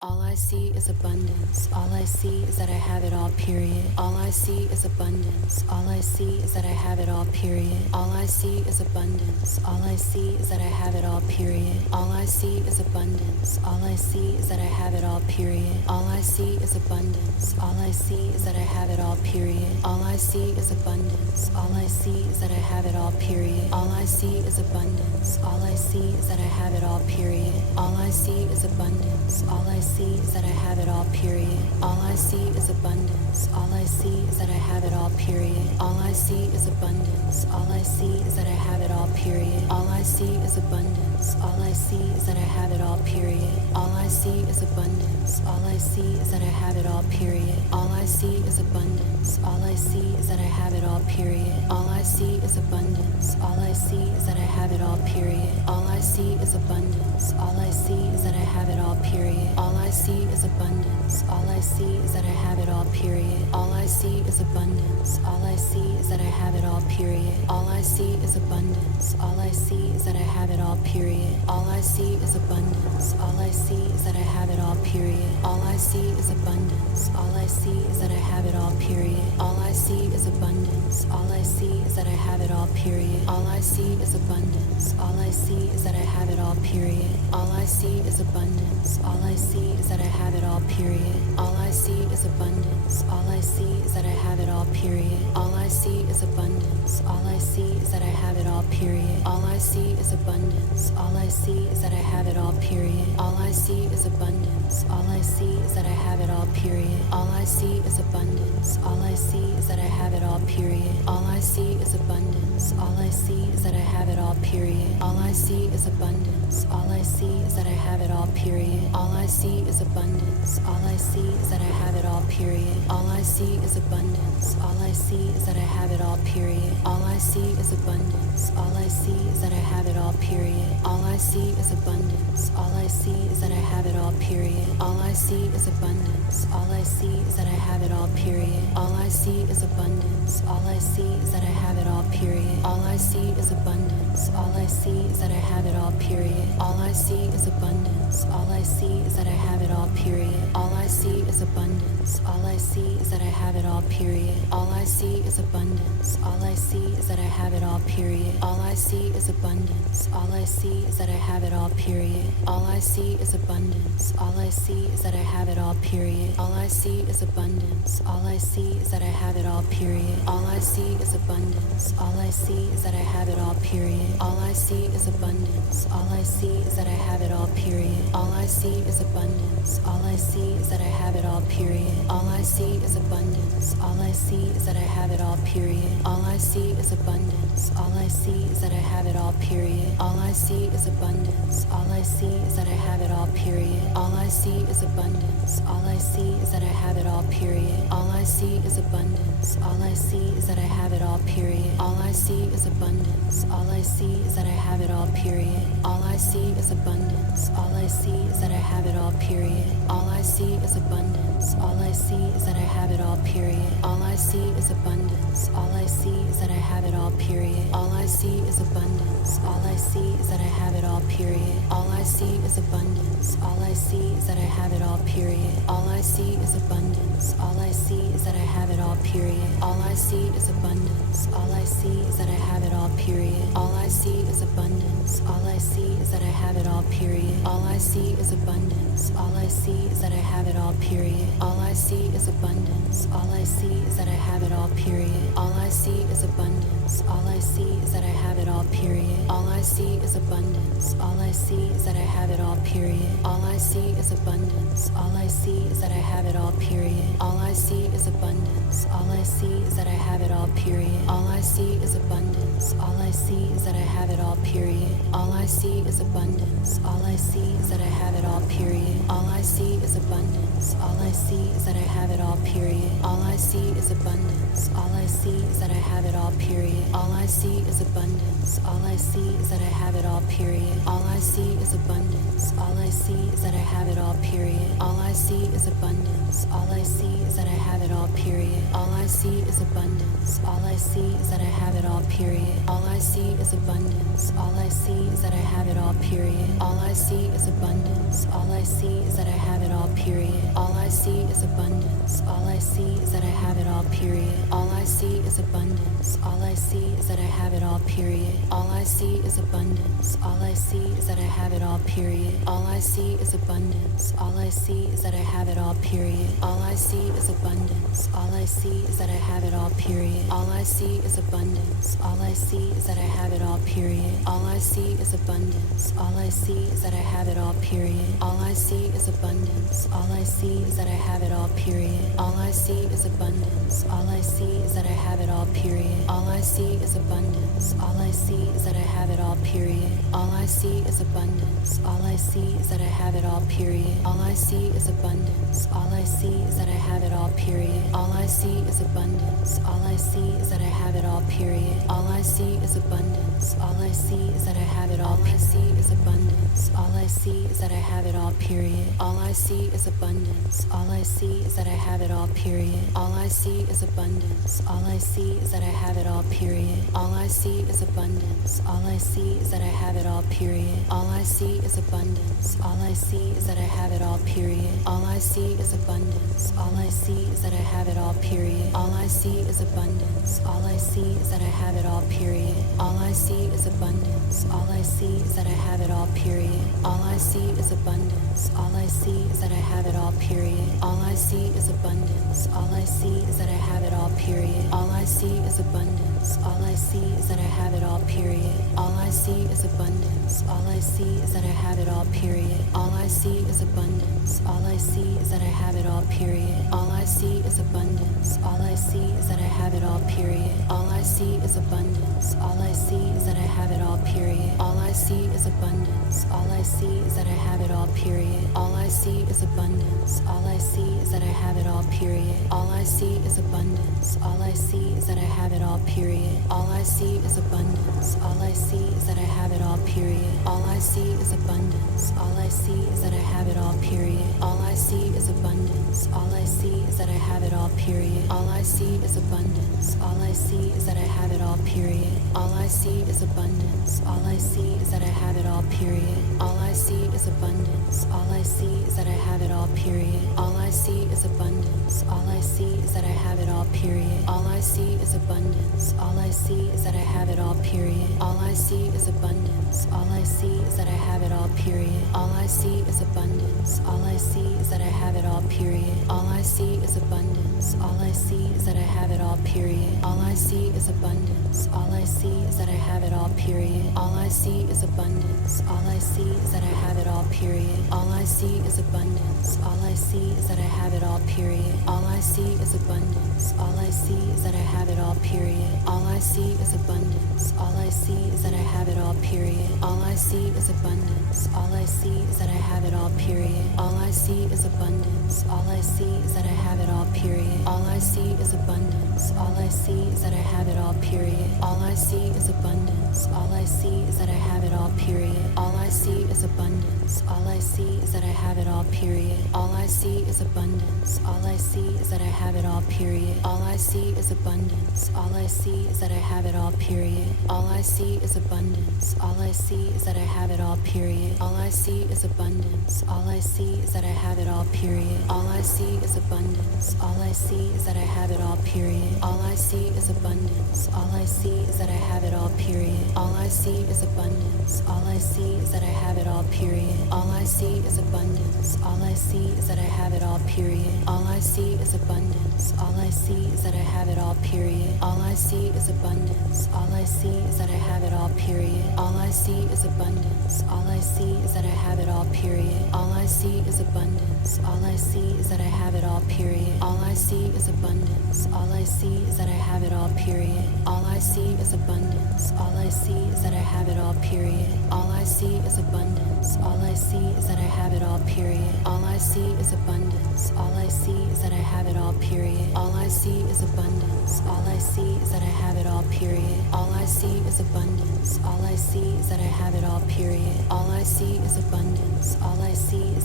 All I see is abundance. All I see is that I have it all, period. All I see is abundance. All I see is that I have it all, period. All I see is abundance. All I see is that I have it all, period. All I see is abundance. All I see is that I have it all, period. All I see is abundance. All I see is that I have it all, period. All I see is abundance. All I see is that I have it all, period. All I see is abundance. All I see is that I have it all, period. All I see is abundance. All I see is that I have it all, period. All I see is abundance. All I see is that I have it all, period. All I see is abundance. All I see is that I have it all, period. All I see is abundance. All I see is that I have it all, period. All I see is abundance. All I see is that I have it all, period. All I see is abundance. All I see is that I have it all, period. All I see is abundance. All I see is that I have it all, period. All I see is abundance. All I see is that I have it all, period. All I see is abundance. All I see is that I have it all, period. All I see is abundance. All I see is that I have it all, period. All I see is abundance. All I see is that I have it all, period. All I see is abundance. All I see is that I have it all, period. All I see is abundance. All I see is that I have it all, period. All I see is abundance. All I see is that I have it all, period. All I see is abundance. All I see is that I have it all, period. All I see is abundance. All I see is that I have it all, period. All I see is abundance. All I see is that I have it all, period. All I see is abundance. All I see is that I have it all, period. All I see is abundance. All I see is that I have it all, period. All I see is abundance. All I see is that I have it all, period. All I see is abundance. All I see is that I have it all, period. All I see is abundance. All I see is that I have it all, period. All I see is abundance. All I see is that I have it all, period. All I see is abundance. All I see is that I have it all, period. All I see is abundance. All I see is that I have it all, period. All I see is abundance. All I see is that I have it all, period. All I see is abundance. All I see is that I have it all, period. All I see is abundance. All I see is that I have it all, period. All I see is abundance. All I see is that I have it all, period. All I see is abundance. All I see is that I have it all, period. All I see is abundance. All I see is that I have it all, period. All I see is abundance. All I see is that I have it all, period. All I see is abundance. All I see is that I have it all, period. All I see is abundance. All I see is that I have it all, period. All I see is abundance. All I see is that I have it all, period. All I see is abundance. All I see is that I have it all, period. All I see is abundance. All I see is that I have it all, period. All I see is abundance. All I see is that I have it all, period. All I see is abundance. All I see is that I have it all, period. All I see is abundance. All I see is that I have it all, period. All I see is abundance. All I see is that I have it all, period. All I see is abundance. All I see is that I have it all, period. All I see is abundance. All I see is that I have it all, period. All I see is abundance. All I see is that I have it all, period. All I see is abundance. All I see is that I have it all, period. All I see is abundance. All I see is that I have it all, period. All I see is abundance. All I see is that I have it all, period. All I see is abundance. All I see is that I have it all, period. All I see is abundance. All I see is that I have it all, period. All I see is abundance. All I see is that I have it all, period. All I see is abundance. All I see is that I have it all, period. All I see is abundance. All I see is that I have it all, period. All I see is abundance. All I see is that I have it all, period. All I see is abundance. All I see is that I have it all, period. All I see is abundance. All I see is that I have it all, period. All I see is abundance. All I see is that I have it all, period. All I see is abundance. All I see is that I have it all, period. All I see is abundance. All I see is that I have it all, period. All I see is abundance. All I see is that I have it all, period. All I see is abundance. All I see is that I have it all, period. All I see is abundance. All I see is that I have it all, period. All I see is abundance. All I see is that I have it all, period. All I see is abundance. All I see is that I have it all, period. All I see is abundance. All I see is that I have it all, period. All I see is abundance. All I see is that I have it all, period. All I I see is abundance. All I see is that I have it all, period. All I see is abundance. All I see is that I have it all, period. All I see is abundance. All I see is that I have it all, period. All I see is abundance. All I see is that I have it all, period. All I see is abundance. All I see is that I have it all, period. All I see is abundance. All I see is that I have it all, period. All I see is abundance. All I see is that I have it all, period. All I see is abundance. All I see is that I have it all, period. All I see is abundance. All I see is that I have it all, period. All I see is abundance. All I see is that I have it all, period. All I see is abundance. All I see is that I have it all, period. All I see is abundance. All I see is that I have it all, period. All I see is abundance. All I see is that I have it all, period. All I see is abundance. All I see is that I have it all, period. All I see is abundance. All I see is that I have it all, period. All I see is abundance. All I see is that I have it all, period. All I see is abundance. All I see is that I have it all, period. All I see is abundance. All I see is that I have it all. I see is abundance. All I see is that I have it all, period. All I see is abundance. All I see is that I have it all, period. All I see is abundance. All I see is that I have it all, period. All I see is abundance. All I see is that I have it all, period. All I see is abundance. All I see is that I have it all, period. All I see is abundance. All I see is that I have it all, period. All I see is abundance. All I see is that I have it all, period. All I see is abundance. All I see is that I have it all, period. All I see is abundance. All I see is that I have it all, period. All I see is abundance. All I see is that I have it all, period. All I see is abundance. All I see is that I have it all, period. All I see is abundance. All I see is that I have it all, period. All I see is abundance. All I see is that I have it all, period. All I see is abundance. All I see is that I have it all, period. All I see is abundance. All I see is that I have it all, period. All I see is abundance. All I see is that I have it all, period. All I see is abundance. All I see is that I have it all, period. All I see is abundance. All I see is that I have it all, period. All I see is abundance. All I see is that I have it all, period. All I see is abundance. All I see is that I have it all, period. All I see is abundance. All I see is that I have it all, period. All I see is abundance. All I see is that I have it all, period. All I see is abundance. All I see is that I have it all, period. All I see is abundance. All I see is that I have it all, period. All I see is abundance. All I see is that I have it all, period. All I see is abundance. All I see is that I have it all, period. All I see is abundance. All I see is that I have it all, period. All I see is abundance. All I see is that I have it all, period. All I see is abundance. All I see is that I have it all, period. All I see is abundance. All I see is that I have it all, period. All I see is abundance. All I see is that I have it all, period. All I see is abundance. All I see is that I have it all, period. All I see is abundance. All I see is that I have it all, period. All I see is abundance. All I see is that I have it all, period. All I see is abundance. All I see is that I have it all, period. All I see is abundance. All I see is that I have it all, period. All I see is abundance. All I see is that I have it all, period. All I see is abundance. All I see is that I have it all, period. All I see is abundance. All I see is that I have it all, period. All I see is abundance. All I see is that I have it all, period. All I see is abundance. All I see is that I have it all, period. All I see is abundance. All I see is that I have it all, period. All I see is abundance. All I see is that I have it all, period. All I see is abundance. All I see is that I have it all, period. All I see is abundance. All I see is that I have it all, period. All I see is abundance. All I see is that I have it all, period. All I see is abundance. All I see is that I have it all, period. All I see is abundance. All I see is that I have it all, period. All I see is abundance. All I see is that I have it all, period. All I see is abundance. All I see is that I have it all, period. All I see is abundance. All I see is that I have it all, period. All I see is abundance. All I see is that I have it all, period. All I see is abundance. All I see is that I have it all, period. All I see is abundance. All I see is that I have it all, period. All I see is abundance. All I see is that I have it all, period. All I see is abundance. All I see is that I have it all, period. All I see is abundance. All I see is that I have it all, period. All I see is abundance. All I see is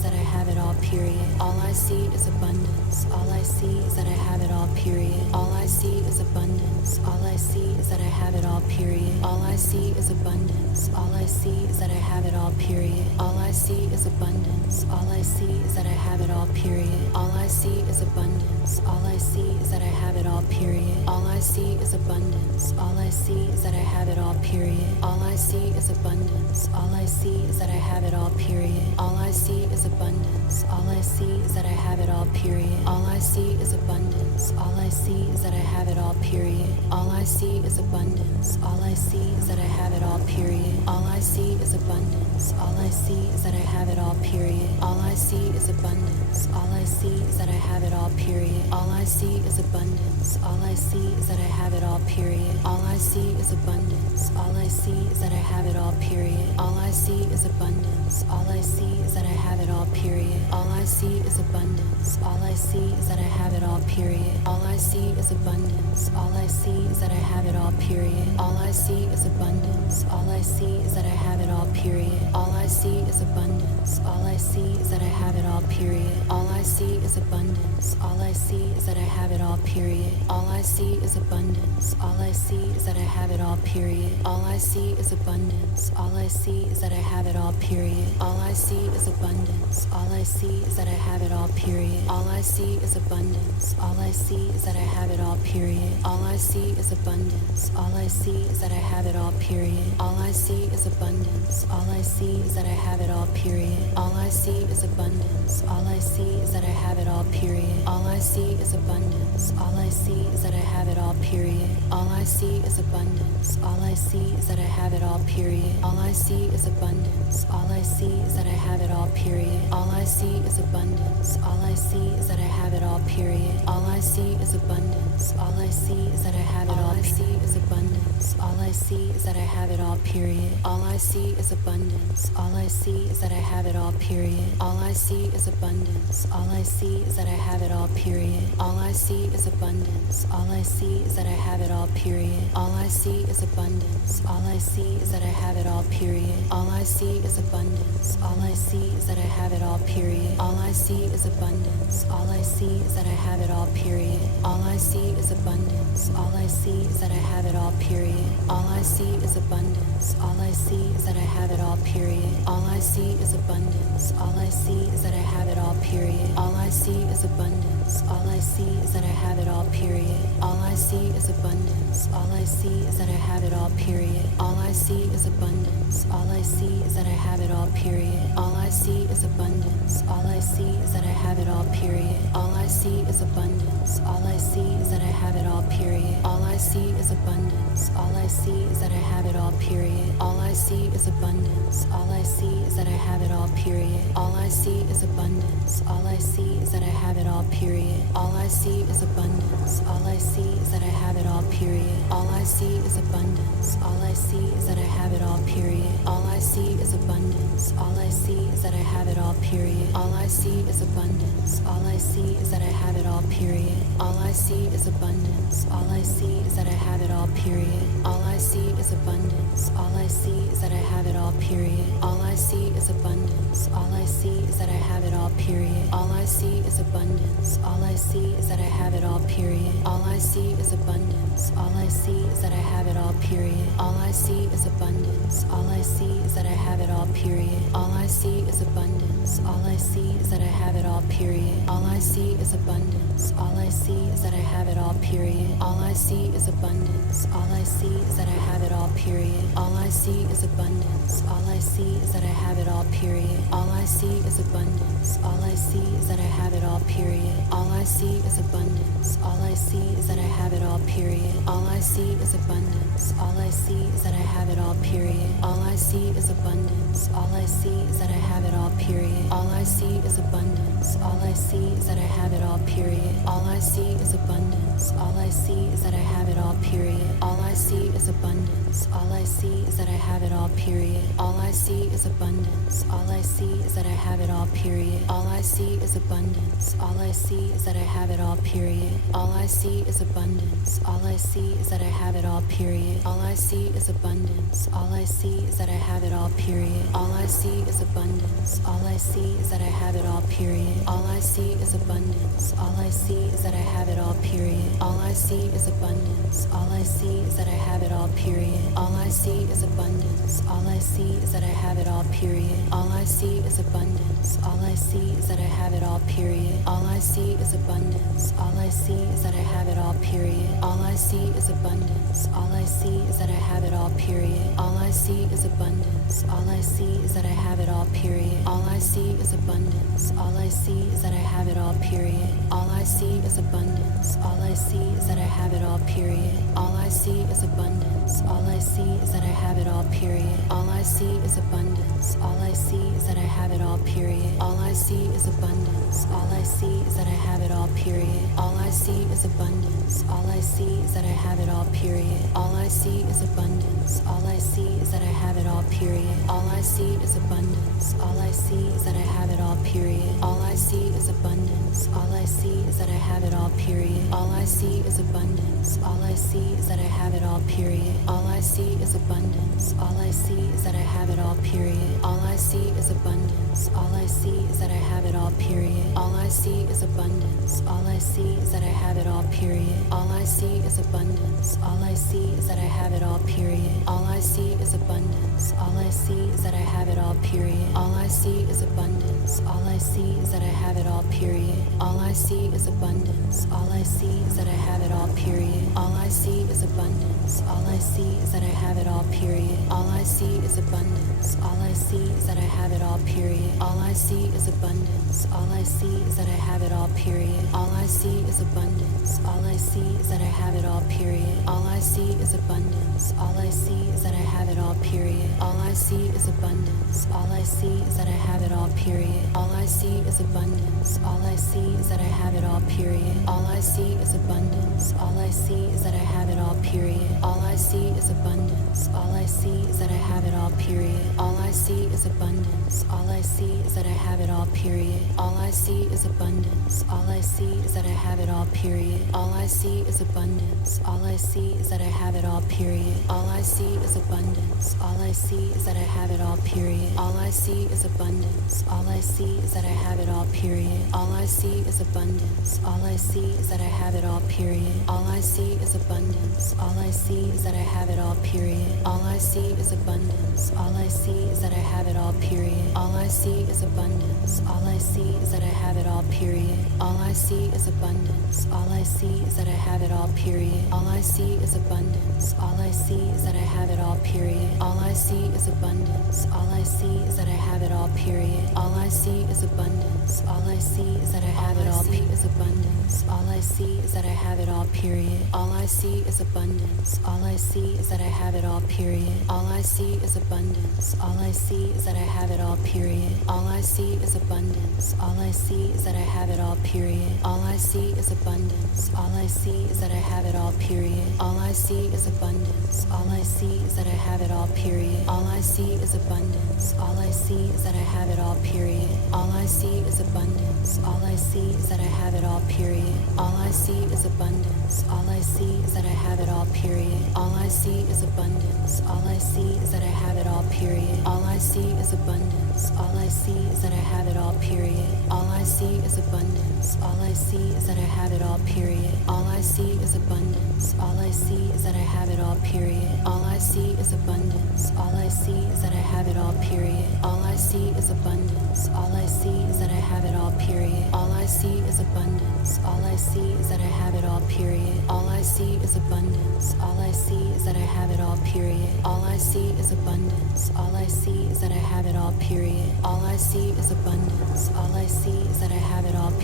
that I have it all, period. All I see is abundance. All I see is that I have it all, period. All I see is abundance. All I see is that I have it all, period. All I see is abundance. All I see is that I have it all, period. All I see is abundance. All I see is that I have it all, period. All I see is abundance. All I see is that I have it all, period. All I see is abundance. All I see is that I have it all, period. All I see is abundance. All I see is that I have it all, period. All I see is abundance. All I see is that I have it all, period. All I see is abundance. All I see is that I have it all, period. All I see is abundance. All I see is that I have it all, period. All I see is abundance. All I see is that I have it all, period. All I see is abundance. All I see is that I have it all, period. All I see is abundance. All I see is that I have it all, period. All I see is abundance. All I see is that I have it all, period. All I see is abundance. All I see is that I have it all, period. All I see is abundance. All I see is that I have it all, period. All I see is abundance. All I see is that I have it all, period. All I see is abundance. All I see is that I have it all, period. All I see is abundance. All I see is that I have it all, period. All I see is abundance. All I see is that I have it all, period. All I see is abundance. All I see is that I have it all, period. All I see is abundance. All I see is that I have it all, period. All I see is abundance. All I see is that I have it all, period. All I see is abundance. All I see is that I have it all, period. All I see is abundance. All I see is that I have it all, period. All I see is abundance. All I see is that I have it all, period. All I see is abundance. All I see is that I have it all, period. All I see is abundance. All I see is that I have it all, period. All I see is abundance. All I see is that I have it all, period. All I see is abundance. All I see is that I have it all, period. All I see is abundance. All I see is that I have it all, period. All I see is abundance. All I see is that I have it all. I see is abundance. All I see is that I have it all, period. All I see is abundance. All I see is that I have it all, period. All I see is abundance. All I see is that I have it all, period. All I see is abundance. All I see is that I have it all, period. All I see is abundance. All I see is that I have it all, period. All I see is abundance. All I see is that I have it all, period. All I see is abundance. All I see is that I have it all, period. All I see is abundance. All I see is that I have it all, period. All I see is abundance. All I see is that I have it all, period. All I see is abundance. All I see is that I have it all, period. All I see is abundance. All I see is that I have it all, period. All I see is abundance. All I see is that I have it all, period. All I see is abundance. All I see is that I have it all, period. All I see is abundance. All I see is that I have it all, period. All I see is abundance. All I see is that I have it all, period. All I see is abundance. All I see is that I have it all, period. All I see is abundance. All I see is that I have it all, period. All I see is abundance. All I see is that I have it all, period. All I see is abundance. All I see is that I have it all, period. All I see is abundance. All I see is that I have it all, period. All I see is abundance. All I see is that I have it all, period. All I see is abundance. All I see is that I have it all, period. All I see is abundance. All I see is that I have it all, period. All I see is abundance. All I see is that I have it all, period. All I see is abundance. All I see is that I have it all, period. All I see is abundance. All I see is that I have it all, period. All I see is abundance. All I see is that I have it all, period. All I see is abundance. All I see is that I have it all, period. All I see is abundance. All I see is that I have it all, period. All I see is abundance. All I see is that I have it all, period. All I see is abundance. All I see is that I have it all, period. All I see is abundance. All I see is that I have it all, period. All I see is abundance. All I see is that I have it all, period. All I see is abundance. All I see is that I have it all, period. All I see is abundance. All I see is that I have it all, period. All I see is abundance. All I see is that I have it all, period. All I see is abundance. All I see is that I have it all, period. All I see is abundance. All I see is that I have it all, period. All I see is abundance. All I see is that I have it all, period. All I see is abundance. All I see is that I have it all, period. All I I see is abundance. All I see is that I have it all, period. All I see is abundance. All I see is that I have it all, period. All I see is abundance. All I see is that I have it all, period. All I see is abundance. All I see is that I have it all, period. All I see is abundance. All I see is that I have it all, period. All I see is abundance. All I see is that I have it all, period. All I see is abundance. All I see is that I have it all, period. All I see is abundance. All I see is that I have it all, period. All I see is abundance. All I see is that I have it all, period. All I see is abundance. All I see is that I have it all, period. All I see is abundance. All I see is that I have it all, period. All I see is abundance. All I see is that I have it all, period. All I see is abundance. All I see is that I have it all, period. All I see is abundance. All I see is that I have it all, period. All I see is abundance. All I see is that I have it all, period. All I see is abundance. All I see is that I have it all, period. All I see is abundance. All I see is that I have it all, period. All I see is abundance. All I see is that I have it all, period. All I see is abundance. All I see is that I have it all, period. All I see is abundance. All I see is that I have it all, period. All I see is abundance. All I see is that I have it all, period. All I see is abundance. All I see is that I have it all, period. All I see is abundance. All I see is that I have it all, period. All I see is abundance. All I see is that I have it all, period. All I see is abundance. All I see is that I have it all, period. All I see is abundance. All I see is that I have it all, period. All I see is abundance. All I see is that I have it all, period. All I see is abundance. All I see is that I have it all, period. All I see is abundance. All I see is that I have it all, period. All I see is abundance. All I see is that I have it all, period. All I see is abundance. All I see is that I have it all, period. All I see is abundance. All I see is that I have it all, period. All I see is abundance. All I see is that I have it all, period. All I see is abundance. All I see is that I have it all, period. All I see is abundance. All I see is that I have it all, period. All I see is abundance. All I see is that I have it all, period. All I see is abundance. All I see is that I have it all, period. All I see is abundance. All I see is that I have it all, period. All I see is abundance. All I see is that I have it all, period. All I see is abundance. All I see is that I have it all, period. All I see is abundance. All I see is that I have it all, period. All I see is abundance. All I see is that I have it all, period. All I see is abundance. All I see is that I have it all, period. All I see is abundance. All I see is that I have it all, period. All I see is abundance. All I see is that I have it all, period. All I see is abundance. All I see is that I have it all, period. All I see is abundance. All I see is that I have it all, period. All I see is abundance. All I see is that I have it all, period. All I see is abundance. All I see is that I have it all, period. All I see is abundance. All I see is that I have it all, is abundance. All I see is that I have it all, period. All I see is abundance. All I see is that I have it all, period. All I see is abundance. All I see is that I have it all, period. All I see is abundance. All I see is that I have it all, period. All I see is abundance. All I see is that I have it all, period. All I see is abundance. All I see is that I have it all, period. All I see is abundance. All I see is that I have it all, period. All I see is abundance. All I see is that I have it all, period. All I see is abundance. All I see is that I have it all, period. All I see is abundance. All I see is that I have it all, period. All I see is abundance. All I see is that I have it all, period. All I see is abundance. All I see is that I have it all, period. All I see is abundance. All I see is that I have it all, period. All I see is abundance. All I see is that I have it all, period. All I see is abundance. All I see is that I have it all, period. All I see is abundance. All I see is that I have it all, period. All I see is abundance. All I see is that I have it all, period. All I see is abundance. All I see is that I have it all, period. All I see is abundance. All I see is that I have it all, period.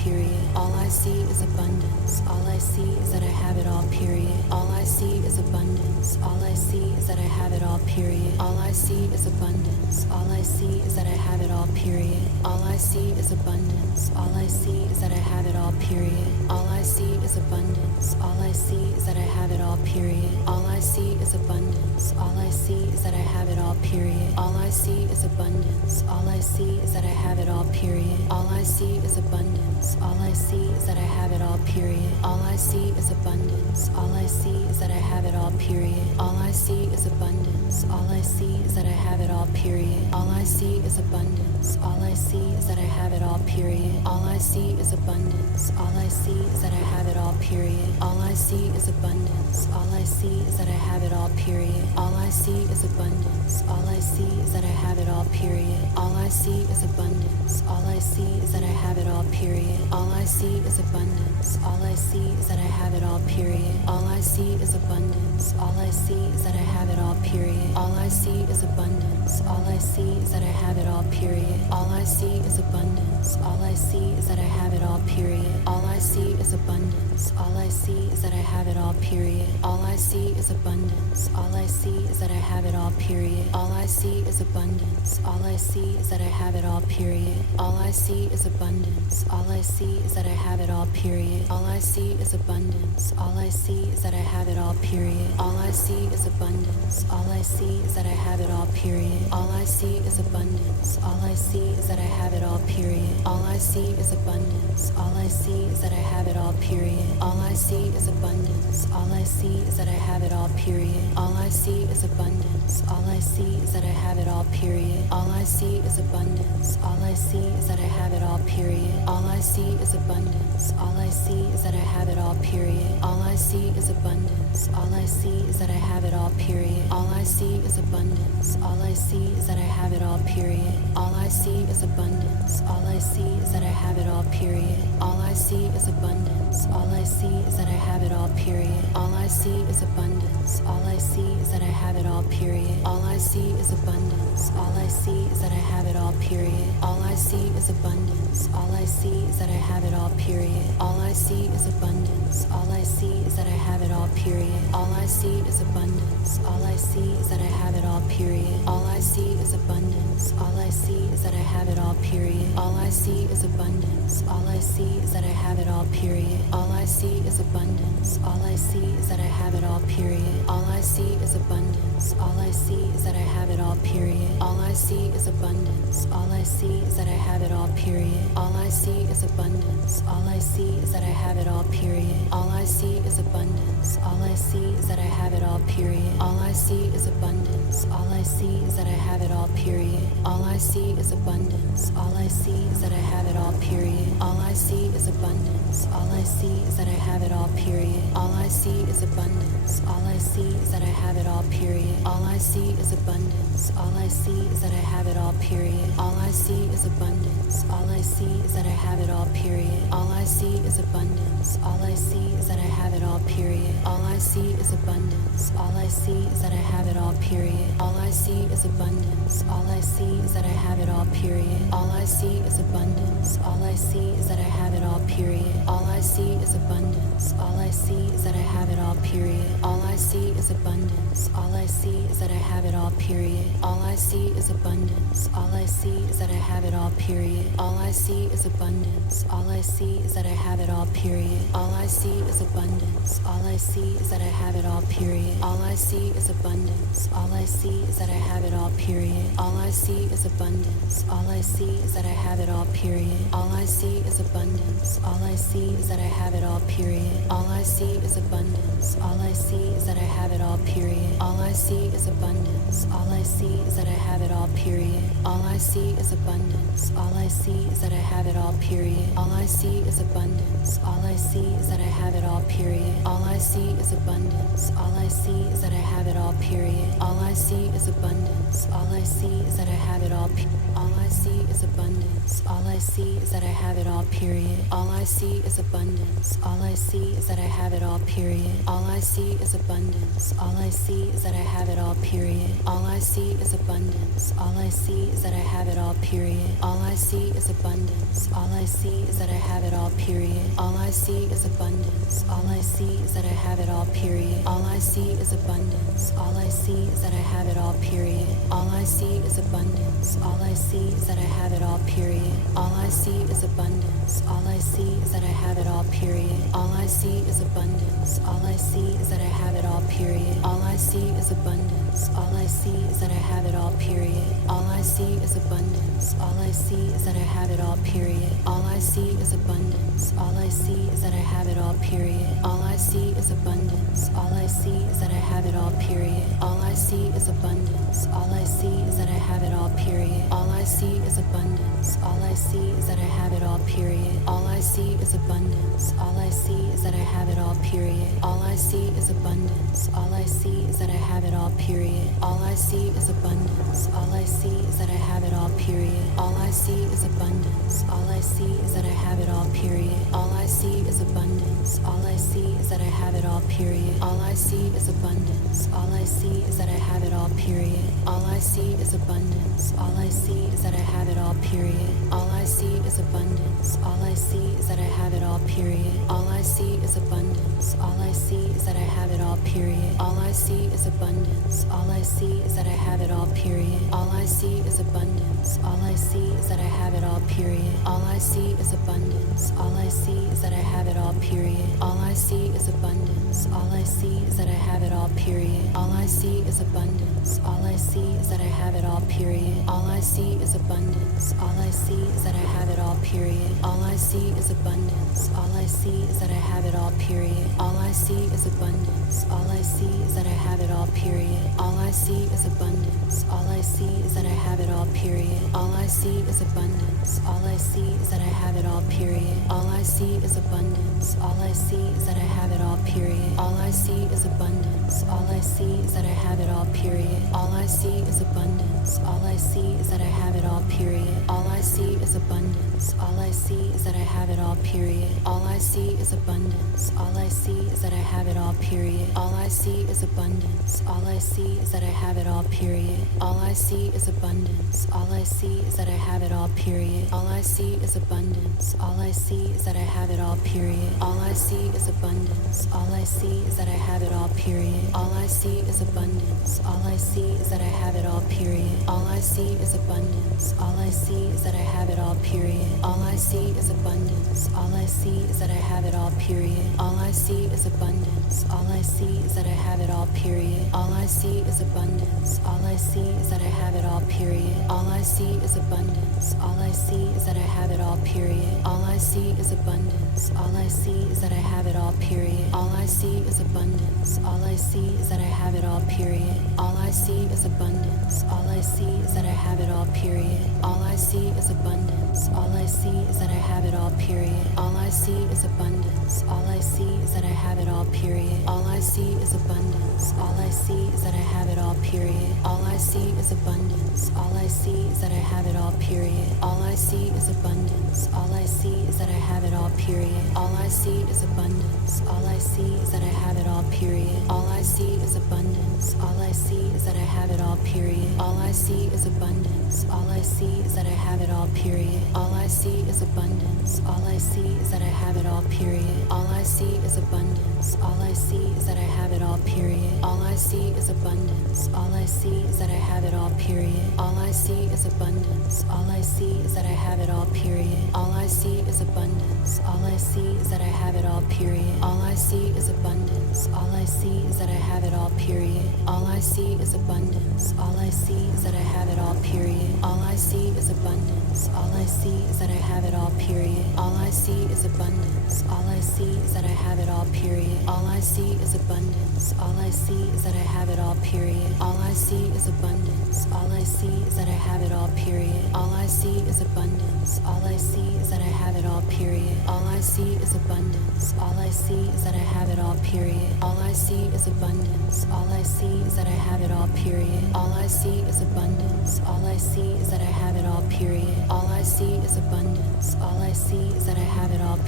period. All I see is abundance. All I see is that I have it all, period. All I see is abundance. All I see is that I have it all, period. All I see is abundance. All I see is that I have it all, period. All I see is abundance. All I see is that I have it all, period. All I see is abundance. All I see is that I have it all, period. All I see is abundance. All I see is that I have it all, period. All I see is abundance. All I see is that I have it all, period. All I see is abundance. All I see is that I have it all, period. All I see is abundance. All I see is that I have it all, period. All I see is abundance. All I see is that I have it all, period. All I see is abundance. All I see is that I have it all, period. All I see is abundance. All I see is that I have it all, period. All I see is abundance. All I see is that I have it all, period. All I see is abundance. All I see is that I have it all, period. All I see is abundance. All I see is that I have it all, period. All I see is abundance. All I see is that I have it all, period. All I see is abundance. All I see is that I have it all, period. All I see is abundance. All I see is that I have it all, period. All I see is abundance. All I see is that I have it all, period. All I see is abundance. All I see is that I have it all, period. All I see is abundance. All I see is that I have it all, period. All I see is abundance. All I see is that I have it all, period. All I see is abundance. All I see is that I have it all, period. All I see is abundance. All I see is that I have it all, period. All I see is abundance. All I see is that I have it all, period. All I see is abundance. All I see is that I have it all, period. All I see is abundance. All I see is that I have it all, period. All I see is abundance. All I see is that I have it all, period. All I see is abundance. All I see is that I have it all, period. All I see is abundance. All I see is that I have it all, period. All I see is abundance. All I see is that I have it all, period. All I see is abundance. All I see is that I have it all, period. All I see is abundance. All I see is that I have it all, period. All I see is abundance. All I see is that I have it all, period. All I see is abundance. All I see is that I have it all, period. All I see is abundance. All I see is that I have it all, period. All I see is abundance. All I see is that I have it all, period. All I see is abundance. All I see is that I have it all, period. All I see is abundance. All I see is that I have it all, period. All I see is abundance. All I see is that I have it all, period. All I see is abundance. All I see is that I have it all, period. All I see is abundance. All I see is that I have it all, period. All I see is abundance. All I see is that I have it all, period. All I see is abundance. All I see is that I have it all, period. All I see is abundance. All I see is that I have it all, period. All I see is abundance. All I see is that I have it all, period. All I see is abundance. All I see is that I have it all, period. All I see is abundance. All I see is that I have it all, period. All I see is abundance. All I see is that I have it all, period. All I see is abundance. All I see is that I have it all, period. All I see is abundance. All I see is that I have it all, period. All I see is abundance. All I see is that I have it all, period. All I see is abundance. All I see is that I have it all, period. All I see is abundance. All I see is that I have it all, period. All I see is abundance. All I see is that I have it all, period. All I see is abundance. All I see is that I have it all, period. All I see is abundance. All I see is that I have it all, period. All I see is abundance. All I see is that I have it all, period. All I see is abundance. All I see is that I have it all, period. All I see is abundance. All I see is that I have it all, period. All I see is abundance. All I see is that I have it all, period. All I see is abundance. All I see is that I have it all, period. All I see is abundance. All I see is that I have it all, period. All I see is abundance. All I see is that I have it all, period. All I see is abundance. All I see is that I have it all, period. All I see is abundance. All I see is that I have it all, period. All I see is abundance. All I see is that I have it all, period. All I see is abundance. All I see is that I have it all, period. All I see is abundance. All I see is that I have it all, period. All I see is abundance. All I see is that I have it all, period. All I see is abundance. All I see is that I have it all. All I see is abundance. All I see is that I have it all, period. All All I see is abundance. All I see is that I have it all, period. All I see is abundance. All I see is that I have it all, period. All I see is abundance. All I see is that I have it all, period. All I see is abundance. All I see is that I have it all, period. All I see is abundance. All I see is that I have it all, period. All I see is abundance. All I see is that I have it all, period. All I see is abundance. All I see is that I have it all, period. All I see is abundance. All I see is that I have it all, period. All I see is abundance. All I see is that I have it all, period. All I see is abundance. All I see is that I have it all, period. All I see is abundance. All I see is that I have it all, period. All I see is abundance. All I see is that I have it all, period. All I see is abundance. All I see is that I have it all, period. All I see is abundance. All I see is that I have it all, period. All I see is abundance. All I see is that I have it all, period. All I see is abundance. All I see is that I have it all, period. All I see is abundance. All I see is that I have it all, period. All I see is abundance. All I see is that I have it all, period. All I see is abundance. All I see is that I have it all, period. All I see is abundance. All I see is that I have it all, period. All I see is abundance. All I see is that I have it all, period. All I see is abundance. All I see is that I have it all, period. All I see is abundance. All I see is that I have it all, period. All I see is abundance. All I see is that I have it all, period. All I see is abundance. All I see is that I have it all, period. All I see is abundance. All I see is that I have it all, period. All I see is abundance. All I see is that I have it all, period. All I see is abundance. All I see is that I have it all, period. All I see is abundance. All I see is that I have it all, period. All I see is abundance. All I see is that I have it all, period. All I see is abundance. All I see is that I have it all, period. All I see is abundance. All I see is that I have it all, period. All I see is abundance. All I see is that I have it all, period. All I see is abundance. All I see is that I have it all, period. All I see is abundance. All I see is that I have it all, period. All I see is abundance. All I see is that I have it all, period. All I see is abundance. All I see is that I have it all, period. All I see is abundance. All I see is that I have it all, period. All I see is abundance. All I see is that I have it all, period. All I see is abundance. All I see is that I have it all, period. All I see is abundance. All I see is that I have it all, period. All I see is abundance. All I see is that I have it all, period. All I see is abundance. All I see is that I have it all, period. All I see is abundance. All I see is that I have it all, period. All I see is abundance. All I see is that I have it all, period. All I see is abundance. All I see is that I have it all, period. All I see is abundance. All I see is that I have it all, period. All I see is abundance. All I see is that I have it all, period. All I see is abundance. All I see is that I have it all, period. All I see is abundance. All I see is that I have it all, period. All I see is abundance. All I see is that I have it all, period. All I see is abundance. All I see is that I have it all, period. All I see is abundance. All I see is that I have it all, period. All I see is abundance. All I see is that I have it all, period. All I see is abundance. All I see is that I have it all, period. All I see is abundance. All I see is that I have it all, period. All I see is abundance. All I see is that I have it all, period. All I see is abundance. All I see is that I have it all, period. All I see is abundance. All I see is that I have it all, period. All I see is abundance. All I see is that I have it all, period. All I see is abundance. All I see is that I have it all, period. All I see is abundance. All I see is that I have it all, period. All I see is abundance. All I see is that I have it all, period. All I see is abundance. All I see is that I have it all, period. All I see is abundance. All I see is that I have it all, period. All I see is abundance. All I see is that I have it all, period. All I see is abundance. All I see is that I have it all, period. All I see is abundance. All I see is that I have it all, period. All I see is abundance. All I see is that I have it all, period. All I see is abundance. All I see is that I have it all, period. All I see is abundance. All I see is that I have it all, period. All I see is abundance. All I see is that I have it all, period. All I see is abundance. All I see is that I have it all, period. All I see is abundance. All I see is that I have it all, period. All I see is abundance. All I see is that I have it all, period. All I see is abundance. All I see is that I have it all, period.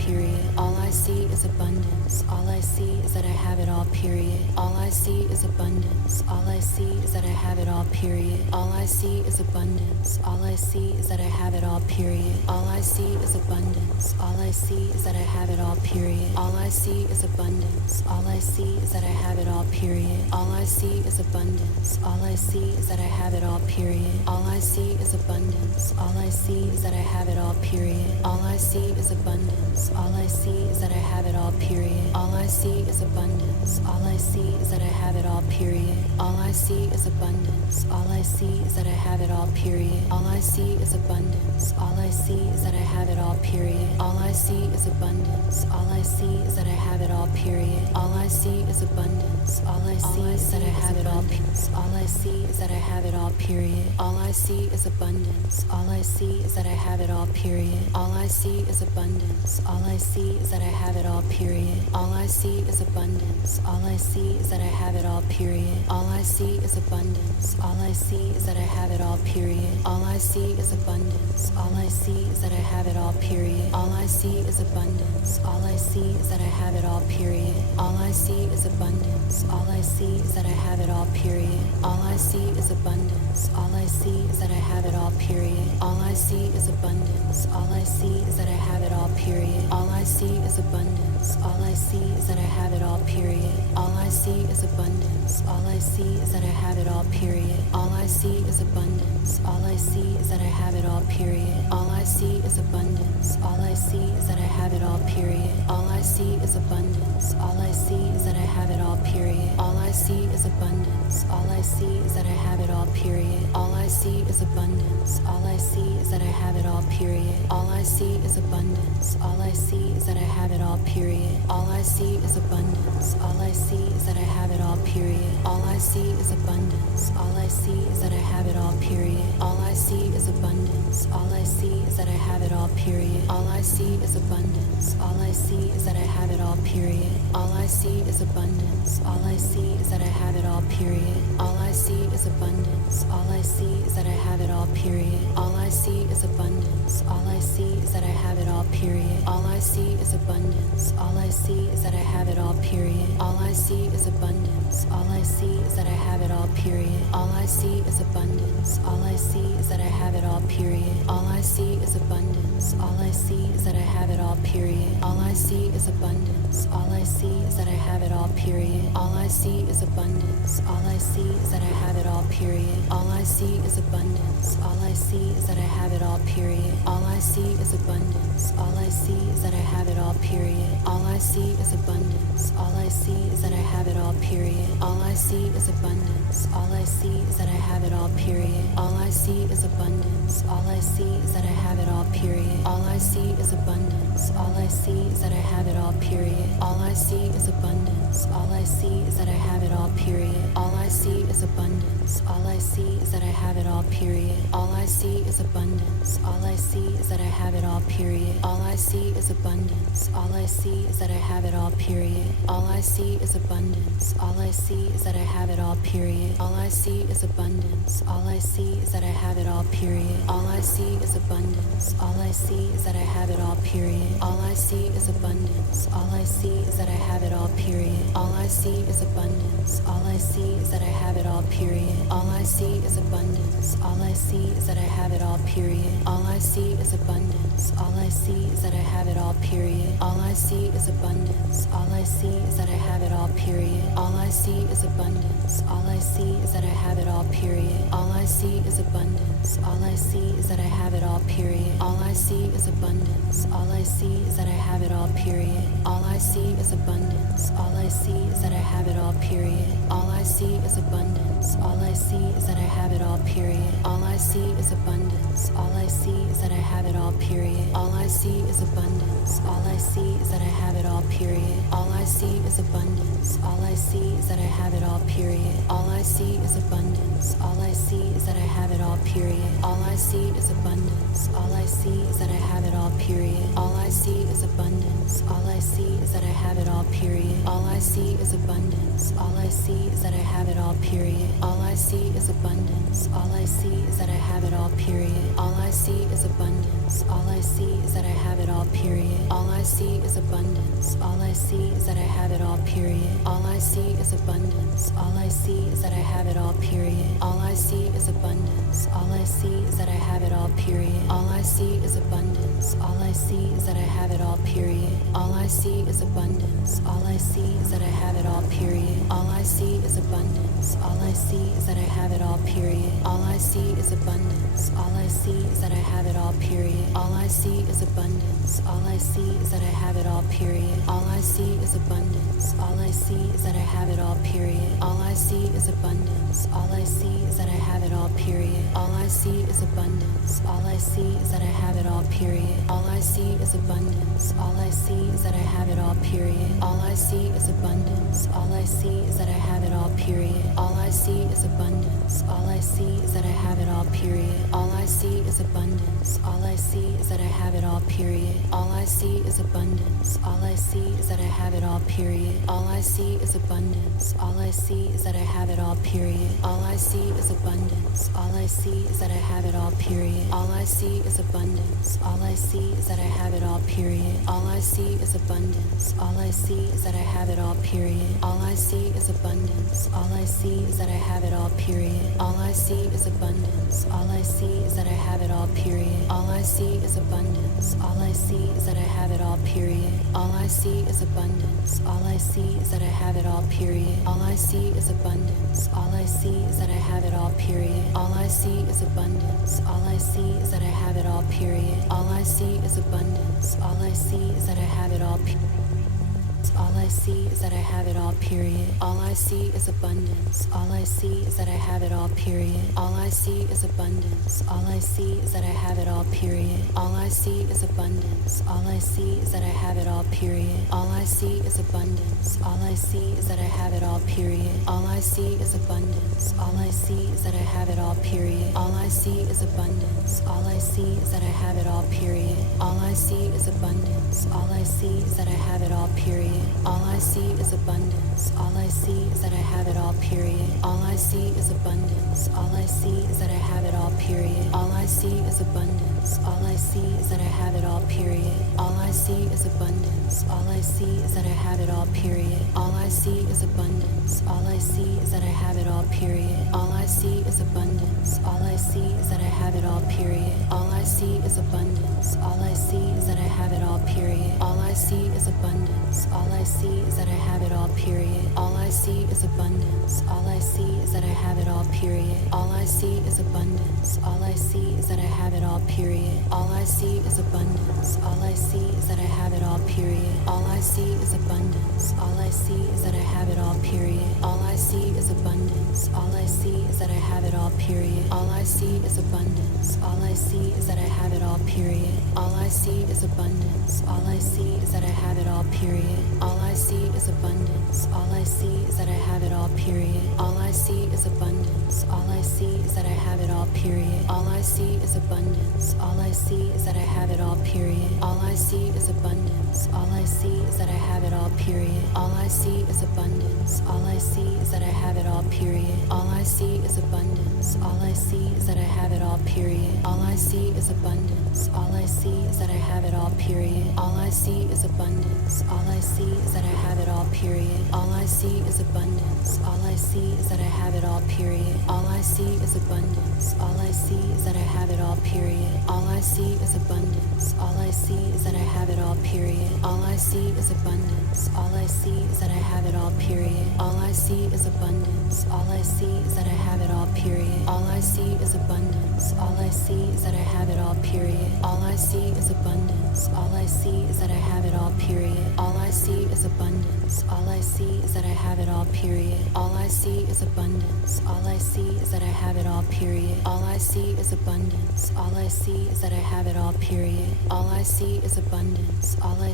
period. All I see is abundance. All I see is that I have it all, period. All I see is abundance. All I see is that I have it all, period. All I see is abundance. All I see is that I have it all, period. All I see is abundance. All I see is that I have it all, period. All I see is abundance. All I see is that I have it all, period. All I see is abundance. All I see is that I have it all, period. All I see is abundance. All I see is that I have it all, period. All I see is abundance. All I see is that I have it all, period. All I see is abundance. All I see is that I have it all, period. All I see is abundance. All I see is that I have it all, period. All I see is abundance. All I see is that I have it all, period. All I see is abundance. All I see is that I have it all, period. All I see is abundance. All I see is that I have it all, period. All I see is that I have it all, period. All I see is abundance. All I see is that I have it all, period. All I see is abundance. All I see is that I have it all, period. All I see is abundance. All I see is that I have it all, period. All I see is abundance. All I see is that I have it all, period. All I see is abundance. All I see is that I have it all, period. All I see is abundance. All I see is that I have it all, period. All I see is abundance. All I see is that I have it all, period. All I see is abundance. All I see is that I have it all, period. All I see is abundance. All I see is that I have it all, period. All I see is abundance. All I see is that I have it all, period. All I see is abundance. All I see is that I have it all, period. All I see is abundance. All I see is that I have it all, period. All I see is abundance. All I see is that I have it all, period. All I see is abundance. All I see is that I have it all, period. All I see is abundance. All I see is that I have it all, period. All I see is abundance. All I see is that I have it all, period. All I see is abundance. All I see is that I have it all, period. All I see is abundance. All I see is that I have it all, period. All I see is abundance. All I see is that I have it all, period. All I see is abundance. All I see is that I have it all, period. All I see is abundance. All I see is that I have it all, period. All I see is abundance. All I see is that I have it all, period. All I see is abundance. All I see is that I have it all, period. All I see is abundance. All I see is that I have it all, period. All I see is abundance. All I see is that I have it all, period. All I see is abundance. All I see is that I have it all, period. All I see is abundance. All I see is that I have it all, period. All I see is abundance. All I see is that I have it all, period. All I see is abundance. All I see is that I have it all, period. All I see is abundance. All I see is that I have it all, period. All I see is abundance. All I see is that I have it all, period. All I see is abundance. All I see is that I have it all, period. All I see is abundance. All I see is that I have it all, period. All I see is abundance. All I see is that I have it all, period. All I see is abundance. All I see is that I have it all, period. All I see is abundance. All I see is that I have it all, period. All I see is abundance. All I see is that I have it all, period. All I see is abundance. All I see is that I have it all, period. All I see is abundance. All I see is that I have it all, period. All I see is abundance. All I see is that I have it all, period. All I see is abundance. All I see is that I have it all, period. All I see is abundance. All I see is that I have it all, period. All I see is abundance. All I see is that I have it all, period. All I see is abundance. All I see is that I have it all, period. All I see is abundance. All I see is that I have it all, period. All I see is abundance. All I see is that I have it all, period. All I see is abundance. All I see is that I have it all, period. All I see is abundance. All I see is that I have it all, period. All I see is abundance. All I see is that I have it all, period. All I see is abundance. All I see is that I have it all, period. All I see is abundance. All I see is that I have it all, period. All I see is abundance. All I see is that I have it all, period. All I see is abundance. All I see is that I have it all, period. All I see is abundance. All I see is that I have it all, period. All I see is abundance. All I see is that I have it all, period. All I see is abundance. All I see is that I have it all, period. All I see is abundance. All I see is that I have it all, period. All I see is abundance. All I see is that I have it all, period. All I see is abundance. All I see is that I have it all, period. All I see is abundance. All I see is that I have it all, period. All I see is abundance. All I see is that I have it all, period. All I see is abundance. All I see is that I have it all, period. All I see is abundance. All I see is that I have it all, period. All I see is abundance. All I see is that I have it all, period. All I see is abundance. All I see is that I have it all, period. All I see is abundance. All I see is that I have it all, period. All I see is abundance. All I see is that I have it all, period. All I see is abundance. All I see is that I have it all, period. All I see is abundance. All I see is that I have it all, period. All I see is abundance. All I see is that I have it all, period. All I see is abundance. All I see is that I have it all, period. All I see is abundance. All I see is that I have it all, period. All I see is abundance. All I see is that I have it all, period. All I see is abundance. All I see is that I have it all, period. All I see is abundance. All I see is that I have it all, period. All I see is abundance. All I see is that I have it all, period. All I see is abundance. All I see is that I have it all, period. All I see is abundance. All I see is that I have it all, period. All I see is abundance. All I see is that I have it all, period. All I see is abundance. All I see is that I have it all, period. All I see is abundance. All I see is that I have it all, period. All I see is abundance. All I see is that I have it all, period. All I see is abundance. All I see is that I have it all, period. All I see is abundance. All I see is that I have it all, period. All I see is abundance. All I see is that I have it all, period. All I see is abundance. All I see is that I have it all, period. All I see is abundance. All I see is that I have it all, period. All I see is abundance. All I see is that I have it all, period. All I see is abundance. All I see is that I have it all, period. All I see is that I have it all, period. All I see is abundance. All I see is that I have it all, period. All I see is abundance. All I see is that I have it all, period. All I see is abundance. All I see is that I have it all, period. All I see is abundance. All I see is that I have it all, period. All I see is abundance. All I see is that I have it all, period. All I see is abundance. All I see is that I have it all, period. All I see is abundance. All I see is that I have it all, period. All I see is abundance. All I see is that I have it all, period. All I see is abundance. All I see is that I have it all, period. All I see is abundance. All I see is that I have it all, period. All I see is abundance. All I see is that I have it all, period. All I see is abundance. All I see is that I have it all, period. All I see is abundance. All I see is that I have it all, period. All I see is abundance. All I see is that I have it all, period. All I see is abundance. All I see is that I have it all, period. All I see is abundance. All I see is that I have it all, period. All I see is abundance. All I see is that I have it all, period. All I see is abundance. All I see is that I have it all, period. All I see is abundance. All I see is that I have it all, period. All I see is abundance. All I see is that I have it all, period. All I see is abundance. All I see is that I have it all, period. All I see is abundance. All I see is that I have it all, period. All I see is abundance. All I see is that I have it all, period. All I see is abundance. All I see is that I have it all, period. All I see is abundance. All I see is that I have it all, period. All I see is abundance. All I see is that I have it all, period. All I see is abundance. All I see is that I have it all, period. All I see is abundance. All I see is that I have it all, period. All I see is abundance. All I see is that I have it all, period. All I see is abundance. All I see is that I have it all, period. All I see is abundance. All I see is that I have it all, period. All I see is abundance. All I see is that I have it all, period. All I see is abundance. All I see is that I have it all, period. All I see is abundance. All I see is that I have it all, period. All I see is abundance. All I see is that I have it all, period. All I see is abundance. All I see is that I have it all, period. All I see is abundance. All I see is that I have it all, period. All I see is abundance. All I see is that I have it all, period. All I see is abundance. All I see is that I have it all, period. All I see is abundance. All I see is that I have it all, period. All I see is abundance. All I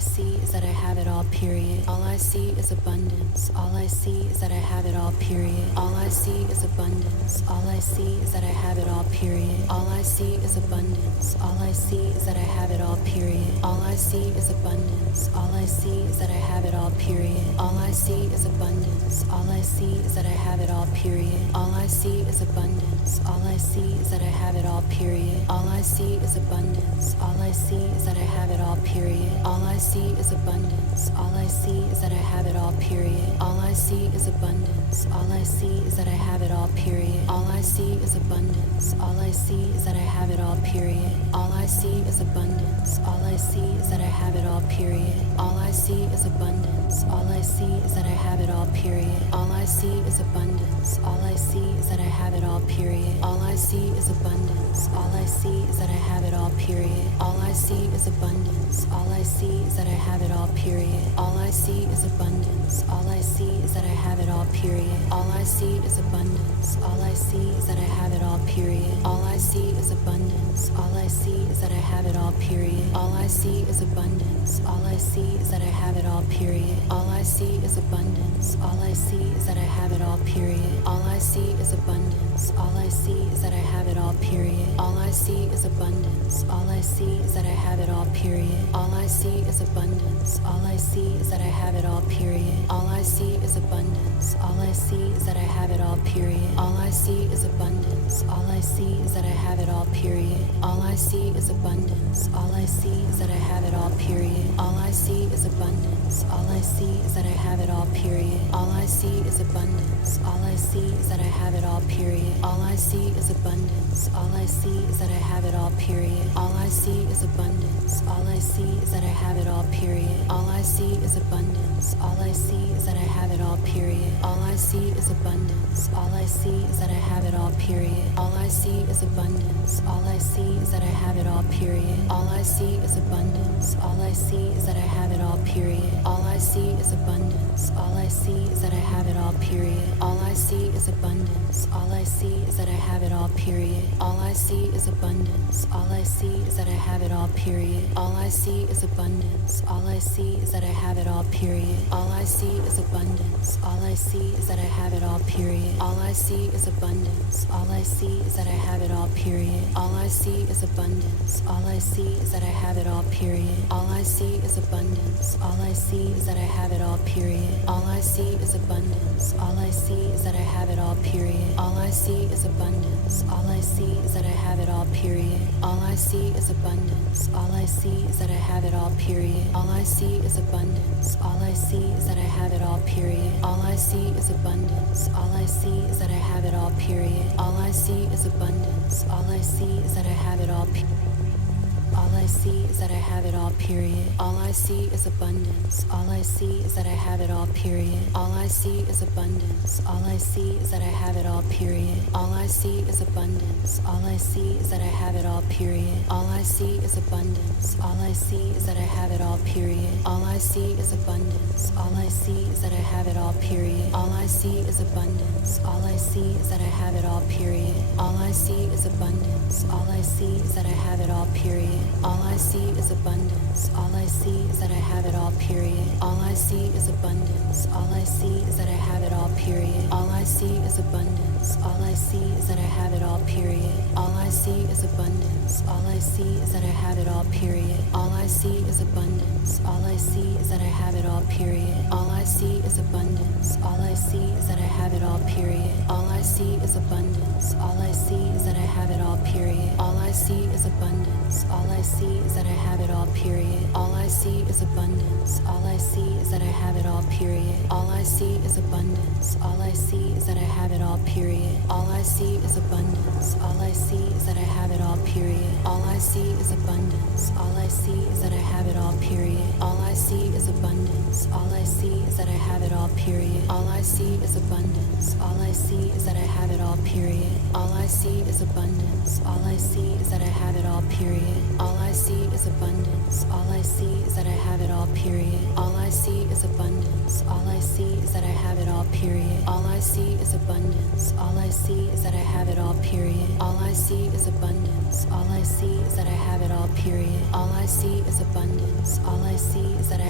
see is that I have it all, period. All I see is abundance. All I see is that I have it all, period. All I see is abundance. All I see is that I have it all, period. All I see is abundance. All I see is that I have it all, period. All I see is abundance. All I see is that I have it all, period. All I see is abundance. All I see is that I have it all, period. All I see is abundance. All I see is that I have it all, period. All I see is abundance. All I see is that I have it all, period. All I see is abundance. All I see is that I have it all, period. All I see is abundance. All I see is that I have it all, period. All I see is abundance. All I see is that I have it all, period. All I see is abundance. All I see is that I have it all, period. All I see is abundance. All I see is that I have it all, period. All I see is abundance. All I see is that I have it all, period. All I see is abundance. All I see is that I have it all, period. All I see is abundance. All I see is that I have it all, period. All I see is abundance. All I see is that I have it all, period. All I see is abundance. All I see is that I have it all, period. All I see is abundance. All I see is that I have it all, period. All I see is abundance. All I see is that I have it all, period. All I see is abundance. All I see is that I have it all, period. All I see is abundance. All I see is that I have it all, period. All I see is abundance. All I see is that I have it all, period. All I see is abundance. All I see is that I have it all, period. All I see is abundance. All I see is that I have it all, period. All I see is abundance. All I see is that I have it all, period. All I see is abundance. All I see is that I have it all, period. All I see is abundance. All I see is that I have it all, period. All I see is abundance. All I see is that I have it all, period. All I see is abundance. All I see is that I have it all, period. All I see is abundance. All I see is that I have it all, period. All I see is abundance. All I see is that I have it all, period. All I see is abundance. All I see is that I have it all, period. All I see is abundance. All I see is that I have it all, period. All I see is abundance. All I see is that I have it all, period. All I see is abundance. All I see is that I have it all, period. All I see is abundance. All I see is that I have it all, period. All I see is abundance. All I see is that I have it all, period. All I see is abundance. All I see is that I have it all, period. All I see is abundance. All I see is that I have it all, period. All I see is abundance. All I see is that I have it all, period. All I see is abundance. All I see is that I have it all, period. All I see is abundance. All I see is that I have it all, period. All I see is abundance. All I see is that I have it all, period. All I see is abundance. All I see is that I have it all, period. All I see is abundance. All I see is that I have it all, period. All I see is abundance. All I see is that I have it all, period. All I see is abundance. All I see is that I have it all, period. All I see is abundance. All I see is that I have it all, period. All I see is that I have it all, period. All I see is abundance. All I see is that I have it all, period. All I see is abundance. All I see is that I have it all, period. All I see is abundance. All I see is that I have it all, period. All I see is abundance. All I see is that I have it all, period. All I see is abundance. All I see is that I have it all, period. All I see is abundance. All I see is that I have it all, period. All I see is abundance. All I see is that I have it all, period. All I see is abundance. All I see is that I have it all, period. All I see is abundance. All I see is that I have it all, period. All I see is abundance. All I see is that I have it all, period. All I see is abundance. All I see is that I have it all, period. All I see is abundance. All I see is that I have it all, period. All I see is abundance. All I see is that I have it all, period. All I see is abundance. All I see is that I have it all, period. All I see is abundance. All I see is that I have it all, period. All I see is abundance. All I see is that I have it all, period. All I see is abundance. All I see is that I have it all, period. All I see is abundance. All I see is that I have it all, period. All I see is abundance. All I see is that I have it all, period. All I see is abundance. All I see is that I have it all, period. All I see is abundance. All I see is that I have it all, period. All I see is abundance. All I see is that I have it all, period. All I see is abundance. All I see is that I have it all, period. All I see is abundance. All I see is that I have it all, period. All I see is abundance. All I see is that I have it all, period. All I see is abundance. All I see is abundance. All I see is abundance. All I see is abundance. That I have it all, period. All I see is abundance. All I see is that I have it all, period. All I see is abundance. All I see is that I have it all, period. All I see is abundance. All I see is that I have it all, period. All I see is abundance. All I see is that I have it all, period. All I see is abundance. All I see is that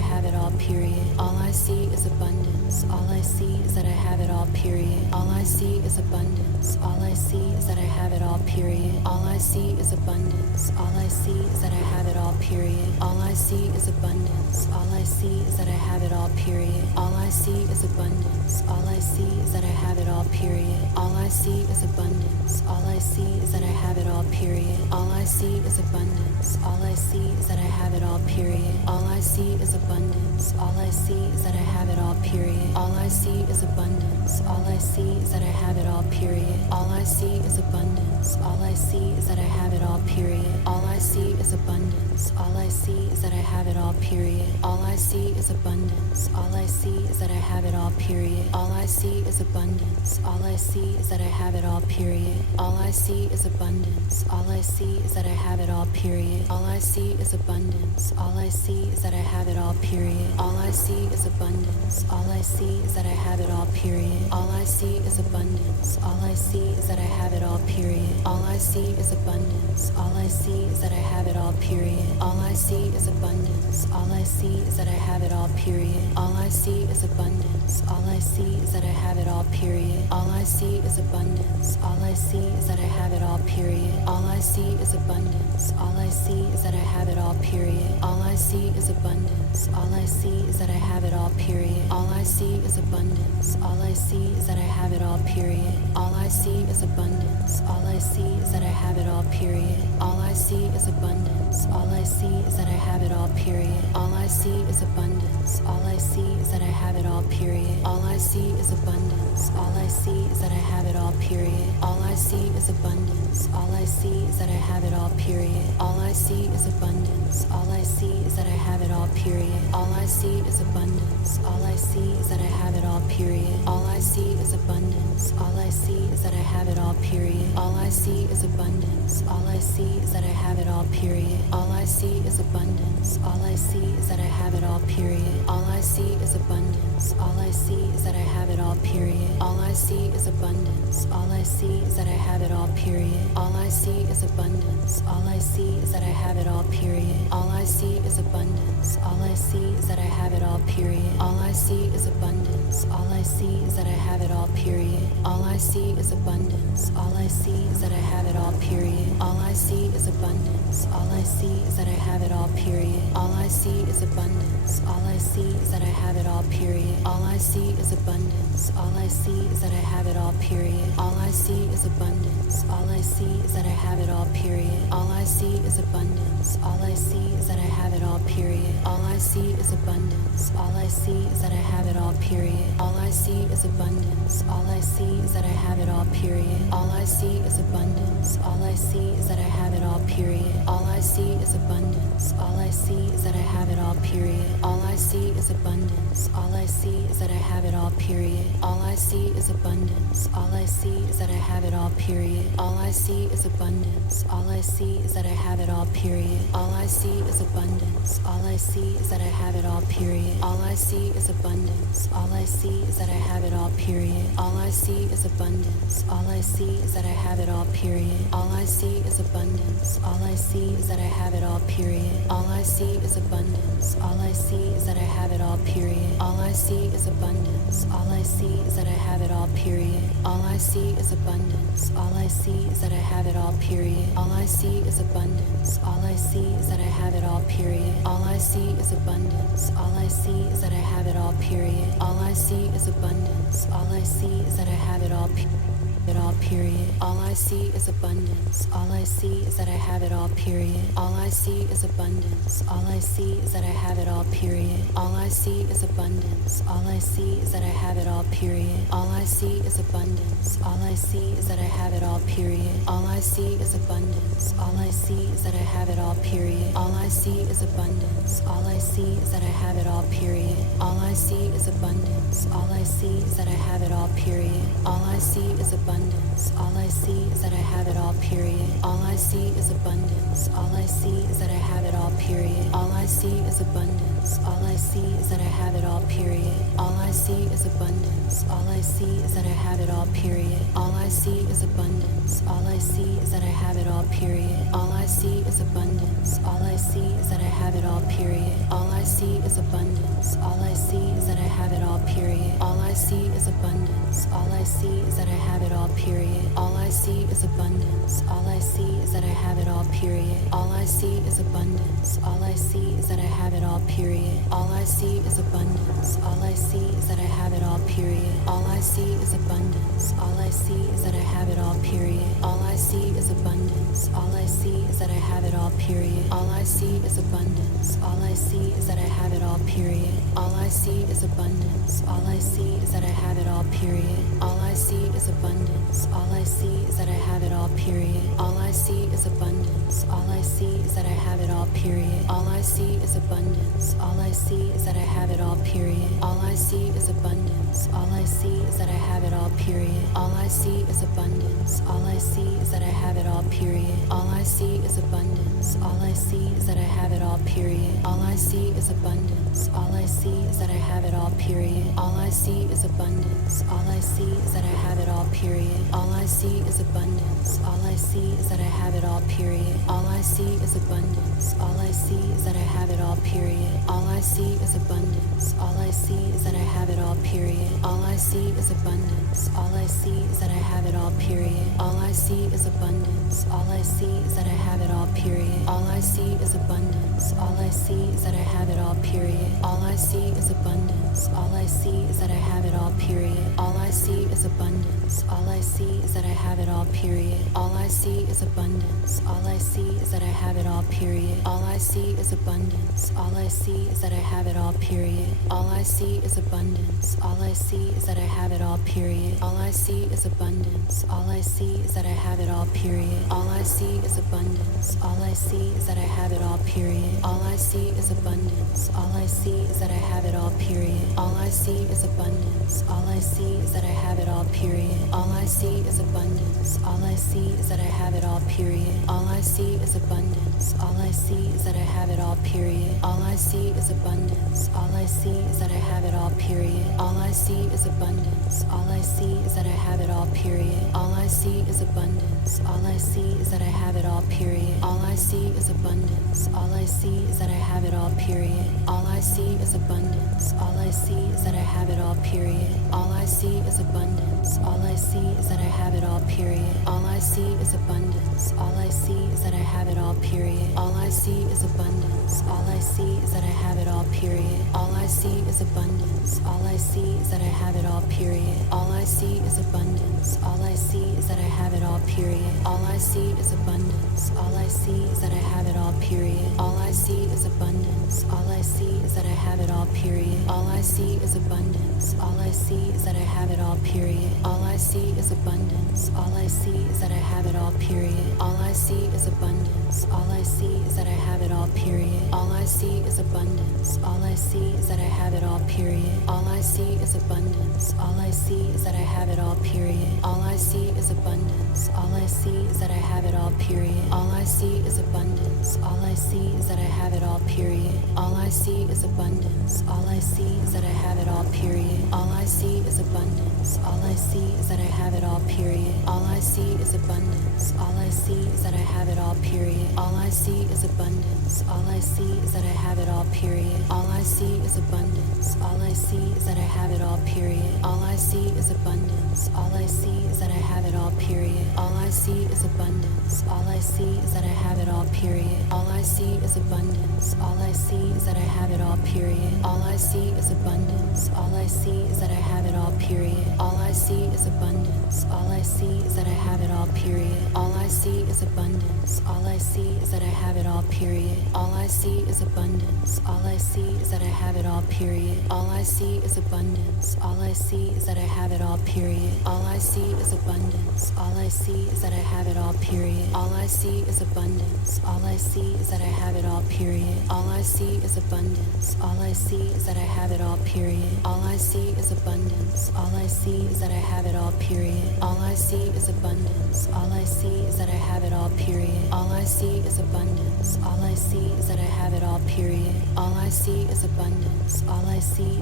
period. All I see is abundance. All I see is that I have it all, period. All I see is abundance. All I see is that I have it all, period. All I see is abundance. All I see is that I have it all, period. All I see is abundance. All I see is that I have it all, period. All I see is abundance. All I see is that I have it all, period. All I see is abundance. All I see is that I have it all, period. All I see is abundance. All I see is that I have it all, period. All I see is abundance. All I see is that I have it all, period. All I see is abundance. All I see is that I have it all, period. All I see is abundance. All I see is that I have it all, period. All I see is abundance. All I see is that I have it all, period. All I see is abundance. All I see is that I have it all, period. All I see is abundance. All I see is that I have it all, period. All I see is abundance. All I see is that I have it all, period. All I see is abundance. All I see is that I have it all, period. All I see is abundance. All I see is that I have it all, period. All I see is abundance. All I see is that I have it all, period. All I see is abundance. All I see is that I have it all, period. All I see is abundance. All I see is that I have it all, period. All I see is abundance. All I see is that I have it all, period. All I see is abundance. All I see is that I have it all, period. All I see is abundance. All I see is that I have it all, period. All I see is abundance. All I see is that I have it all, period. All I see is abundance. All I see is that I have it all, period. All I see is abundance. All I see is that I have it all, period. All I see is abundance. All I see is that I have it all, period. All I see is abundance. All I see is that I have it all, period. All I see is abundance. All I see is that I have it all, period. All I see is abundance. All I see is that I have it all, period. All I see is abundance. All I see is that I have it all, period. All I see is abundance. All I see is that I have it all, period. All I see is abundance. All I see is that I have it all, period. All I see is abundance. All I see is that I have it all, period. All I see is abundance. All I see is that I have it all, period. All I see is abundance. All I see is that I have it all, period. All I see is abundance. All I see is that I have it all, period. All I see is abundance. All I see is that I have it all, period. All I see is abundance. All I see is that I have it all, period. All I see is abundance. All I see is that I have it all, period. All I see is abundance. All I see is that I have it all, period. All I see is abundance. All I see is that I have it all, period. All I see is abundance. All I see is that I have it all, period. All I see is abundance. All I see is that I have it all, period. All I see is abundance. All I see is that I have it all, period. All I see is abundance. All I see is that I have it all, period. All I see is abundance. All I see is that I have it all, period. All I see is abundance. All I see is that I have it all, period. All I see is abundance. All I see is that I have it all, period. All I see is abundance. All I see is that I have it all, period. All I see is abundance. All I see is that I have it all, period. All I see is abundance. All I see is that I have it all, period. All I see is abundance. All I see is that I have it all, period. All I see is abundance. All I see is that I have it all, period. All I see is abundance. All I see is that I have it all, period. All I see is abundance. All I see is that I have it all, period. All I see is abundance. All I see is that I have it all, period. All I see is abundance. All I see is that I have it all, period. All I see is abundance. All I see is that I have it all, period. All I see is abundance. All I see is that I have it all, period. All I see is abundance. All I see is that I have it all, period. All I see is abundance. All I see is that I have it all, period. All I see is abundance. All I see is that I have it all, period. All I see is abundance. All I see is that I have it all, period. All I see is abundance. All I see is that I have it all, period. All I see is abundance. All I see is that I have it all, period. All I see is abundance. All I see is that I have it all, period. All I see is abundance. All I see is that I have it all, period. All I see is abundance. All I see is that I have it all, period. All I see is abundance. All I see is that I have it all, period. All I see is abundance. All I see is that I have it all, period. All I see is abundance. All I see is that I have it all, period. All I see is abundance. All I see is that I have it all, all, period. All I see is abundance. All I see is that I have it all, period. All I see is abundance. All I see is that I have it all, period. All I see is abundance. All I see is that I have it all, period. All I see is abundance. All I see is that I have it all, period. All I see is abundance. All I see is that I have it all, period. All I see is abundance. All I see is that I have it all, period. All I see is abundance. All I see is that I have it all, period. All I see is abundance. All I see is that I have it all, period. All I see is abundance. All I see is that I have it all, period. All I see is abundance. All I see is that I have it all, period. All I see is abundance. All I see is that I have it all, period. All I see is abundance. All I see is that I have it all, period. All I see is abundance. All I see is that I have it all, period. All I see is abundance. All I see is that I have it all, period. All I see is abundance. All I see is that I have it all, period. All I see is abundance. All I see is that I have it all, period. All I see is abundance. All I see is that I have it all, period. All I see is abundance. All I see is that I have it all, period. All I see is abundance. All I see is that I have it all, period. All I see is abundance. All I see is that I have it all, period. All I see is abundance. All I see is that I have it all, period. All I see is abundance. All I see is that I have it all, period. All I see is abundance. All I see is that I have it all, period. All I see is abundance. All I see is that I have it all, period. All I see is abundance. All I see is that I have it all, period. All I see is abundance. All I see is that I have it all, period. All I see is abundance. All I see is that I have it all, period. All I see is abundance. All I see is that I have it all, period. All I see is abundance. All I see is that I have it all, period. All I see is abundance. All I see is that I have it all, period. All I see is abundance. All I see is that I have it all, period. All I see is abundance. All I see is that I have it all, period. All I see is abundance. All I see is that I have it all, period. All I see is abundance. All I see is that I have it all, period. All I see is abundance. All I see is that I have it all, period. All I see is abundance. All I see is that I have it all, period. All I see is abundance. All I see is that I have it all, period. All I see is abundance. All I see is that I have it all, period. All I see is abundance. All I see is that I have it all, period. All I see is abundance. All I see is that I have it all, period. All I see is abundance. All I see is that I have it all, period. All I see is abundance. All I see is that I have it all, period. All I see is abundance. All I see is that I have it all, period. All I see is abundance. All I see is that I have it all, period. All I see is abundance. All I see is that I have it all, period. All I see is abundance. All I see is that I have it all, period. All I see is abundance. All I see is that I have it all, period. All I see is abundance. All I see is that I have it all, period. All I see is abundance. All I see is that I have it all, period. All I see is abundance. All I see is that I have it all, period. All I see is abundance. All I see is that I have it all, period. All I see is abundance. All I see is that I have it all, period. All I see is abundance. All I see is that I have it all, period. All I see is abundance. All I see is that I have it all, period. All I see is abundance. All I see is that I have it all, period. All I see is abundance. All I see is that I have it all, period. All I see is abundance. All I see is that I have it all, period. All I see is abundance. All I see is that I have it all, period. All I see is abundance. All I see is that I have it all, period. All I see is abundance. All I see is that I have it all, period. All I see is abundance. All I see is that I have it all, period. All I see is abundance. All I see is that I have it all, period. All I see is abundance. All I see is that I have it all, period. All I see is abundance. All I see is that I have it all, period. All I see is abundance. All I see is that I have it all, period. All I see is abundance. All I see is that I have it all, period. All I see is abundance. All I see is that I have it all, period. All I see is abundance. All I see is that I have it all, period. All I see is abundance. All I see is that I have it all, period. All I see is abundance. All I see is that I have it all, period. All I see is abundance. All I see is that I have it all, period. All I see is abundance. All I see is that I have it all, period. All I see is abundance. All I see is that I have it all, period. All I see is abundance. All I see is that I have it all, period. All I see is abundance. All I see is that I have it all, period. All I see is abundance. All I see is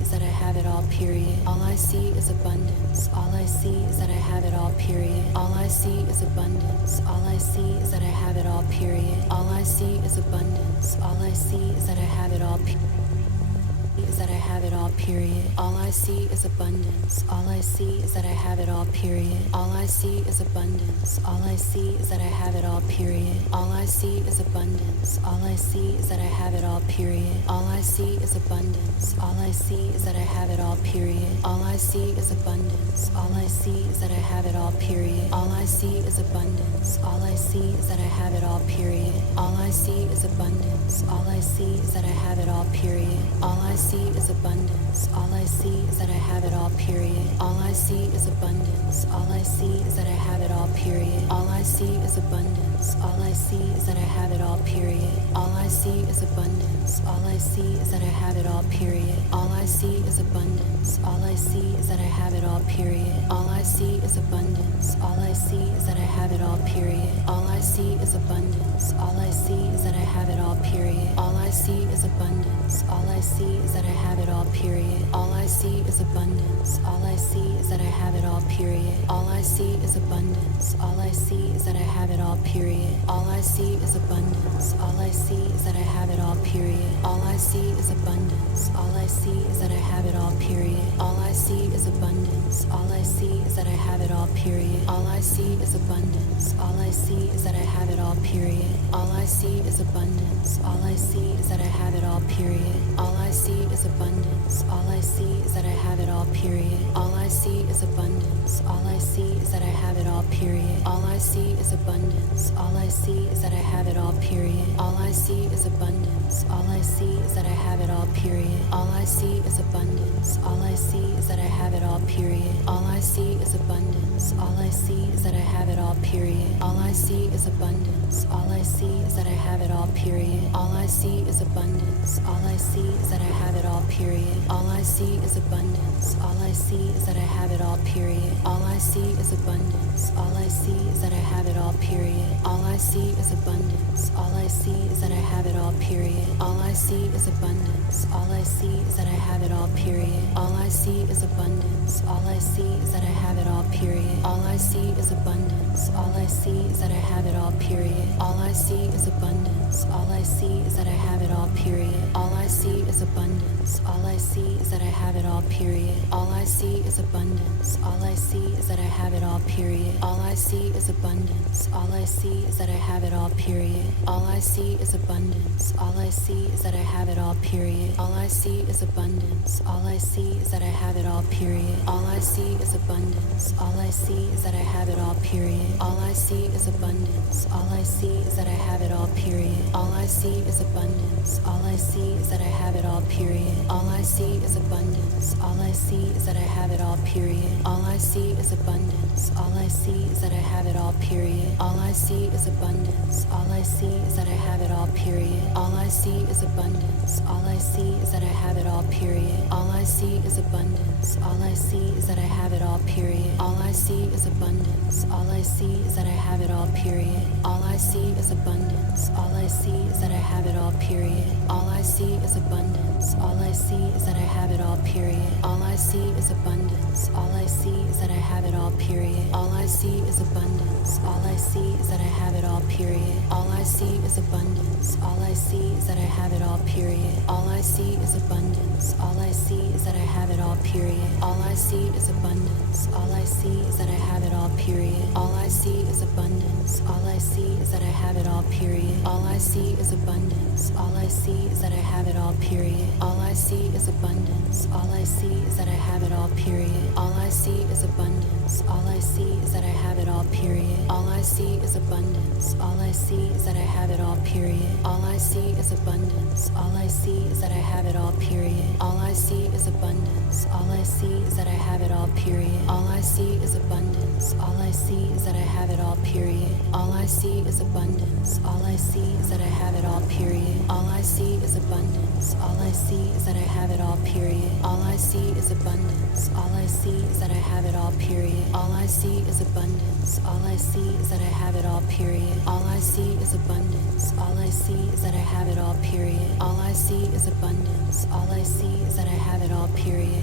is that I have it all, period. All I see is abundance. All I see is that I have it all, period. All I see is abundance. All I see is that I have it all, period. All I see is abundance. All I see is that I have it all, period. Is that I have it all, period. All I see is abundance. All I see is that I have it all, period. All I see is abundance. All I see is that I have it all, period. All I see is abundance. All I see is that I have it all, period. All I see is abundance. All I see is that I have it all, period. All I see is abundance. All I see is that I have it all, period. All I see is abundance. All I see is that I have it all, period. All I see is abundance. All I see is that I have it all, period. All I see is abundance. All I see is that I have it all, period. All I see is abundance. All I see is that I have it all, period. All I see is abundance. All I see is that I have it all, period. All I see is abundance. All I see is that I have it all, period. All I see is abundance. All I see is that I have it all, period. All I see is abundance. All I see is that I have it all, period. All I see is abundance. All I see is that I have it all, period. All I see is abundance. All I see is that I have it all, period. All I see is abundance. All I see is that I have it all, period. All I see is abundance. All I see is that I have it all, period. All I see is abundance. All I see is that I have it all, period. All I see is abundance. All I see is that I have it all, period. All I see is abundance. All I see is that I have it all, period. All I see is abundance. All I see is that I have it all, period. All I see is abundance. All I see is that I have it all, period. All I see is abundance. All I see is that I have it all, period. All I see is abundance. All I see is that I have it all, period. All I see is abundance. All I see is that I have it all, period. All I see is abundance. All I see is that I have it all, period. All I see is abundance. All I see is that I have it all, period. All I see is abundance. All I see is that I have it all, period. All I see is abundance. All I see is that I have it all, period. All I see is abundance. All I see is that I have it all, period. All I see is abundance. All I see is that I have it all, period. All I see is abundance. All I see is that I have it all, period. All I see is abundance. All I see is that I have it all, period. All I see is abundance. All I see is that I have it all, period. All I see is abundance. All I see is that I have it all, period. All I see is abundance. All I see is that I have it all, period. All I see is abundance. All I see is that I have it all, period. All I see is abundance. All I see is that I have it all, period. All I see is abundance. All I see is that I have it all, period. All I see is abundance. All I see is that I have it all, period. All I see is abundance. All I see is that I have it all, period. All I see is abundance. All I see is that I have it all, period. All I see is abundance. All I see is that I have it all, period. All I see is abundance. All I see is that I have it all, period. All I see is abundance. All I see is that I have it all, period. All I see is abundance. All I see is that I have it all, period. All I see is abundance. All I see is that I have it all, period. All I see is abundance. All I see is that I have it all, period. All I see is abundance. All I see is that I have it all, period. All I see is abundance. All I see is that I have it all, period. All I see is abundance. All I see is that I have it all, period. All I see is abundance. All I see is that I have it all, period. All I see is abundance. All I see is that I have it all, period. All I see is abundance. All I see is that I have it all, period. All I see is abundance. All I see is that I have it all, period. All I see is abundance. All I see is that I have it all, period. All I see is abundance. All I see is that I have it all, period. All I see is abundance. All I see is that I have it all, period. All I see is abundance. All I see is that I have it all, period. All I see is abundance. All I see is that I have it all, period. All I see is abundance. All I see is that I have it all, period. All I see is abundance. All I see is that I have it all, period. All I see is abundance. All I see is that I have it all, period. All I see is abundance. All I see is that I have it all, period. All I see is abundance. All I see is that I have it all, period. All I see is abundance. All I see is that I have it all, period. All I see is abundance. All I see is that I have it all, period. All I see is abundance. All I see is that I have it all, period. All I see is abundance. All I see is that I have it all, period. All I see is abundance. All I see is that I have it all, period. All I see is abundance. All I see is that I have it all, period. All I see is abundance. All I see is that I have it all, period.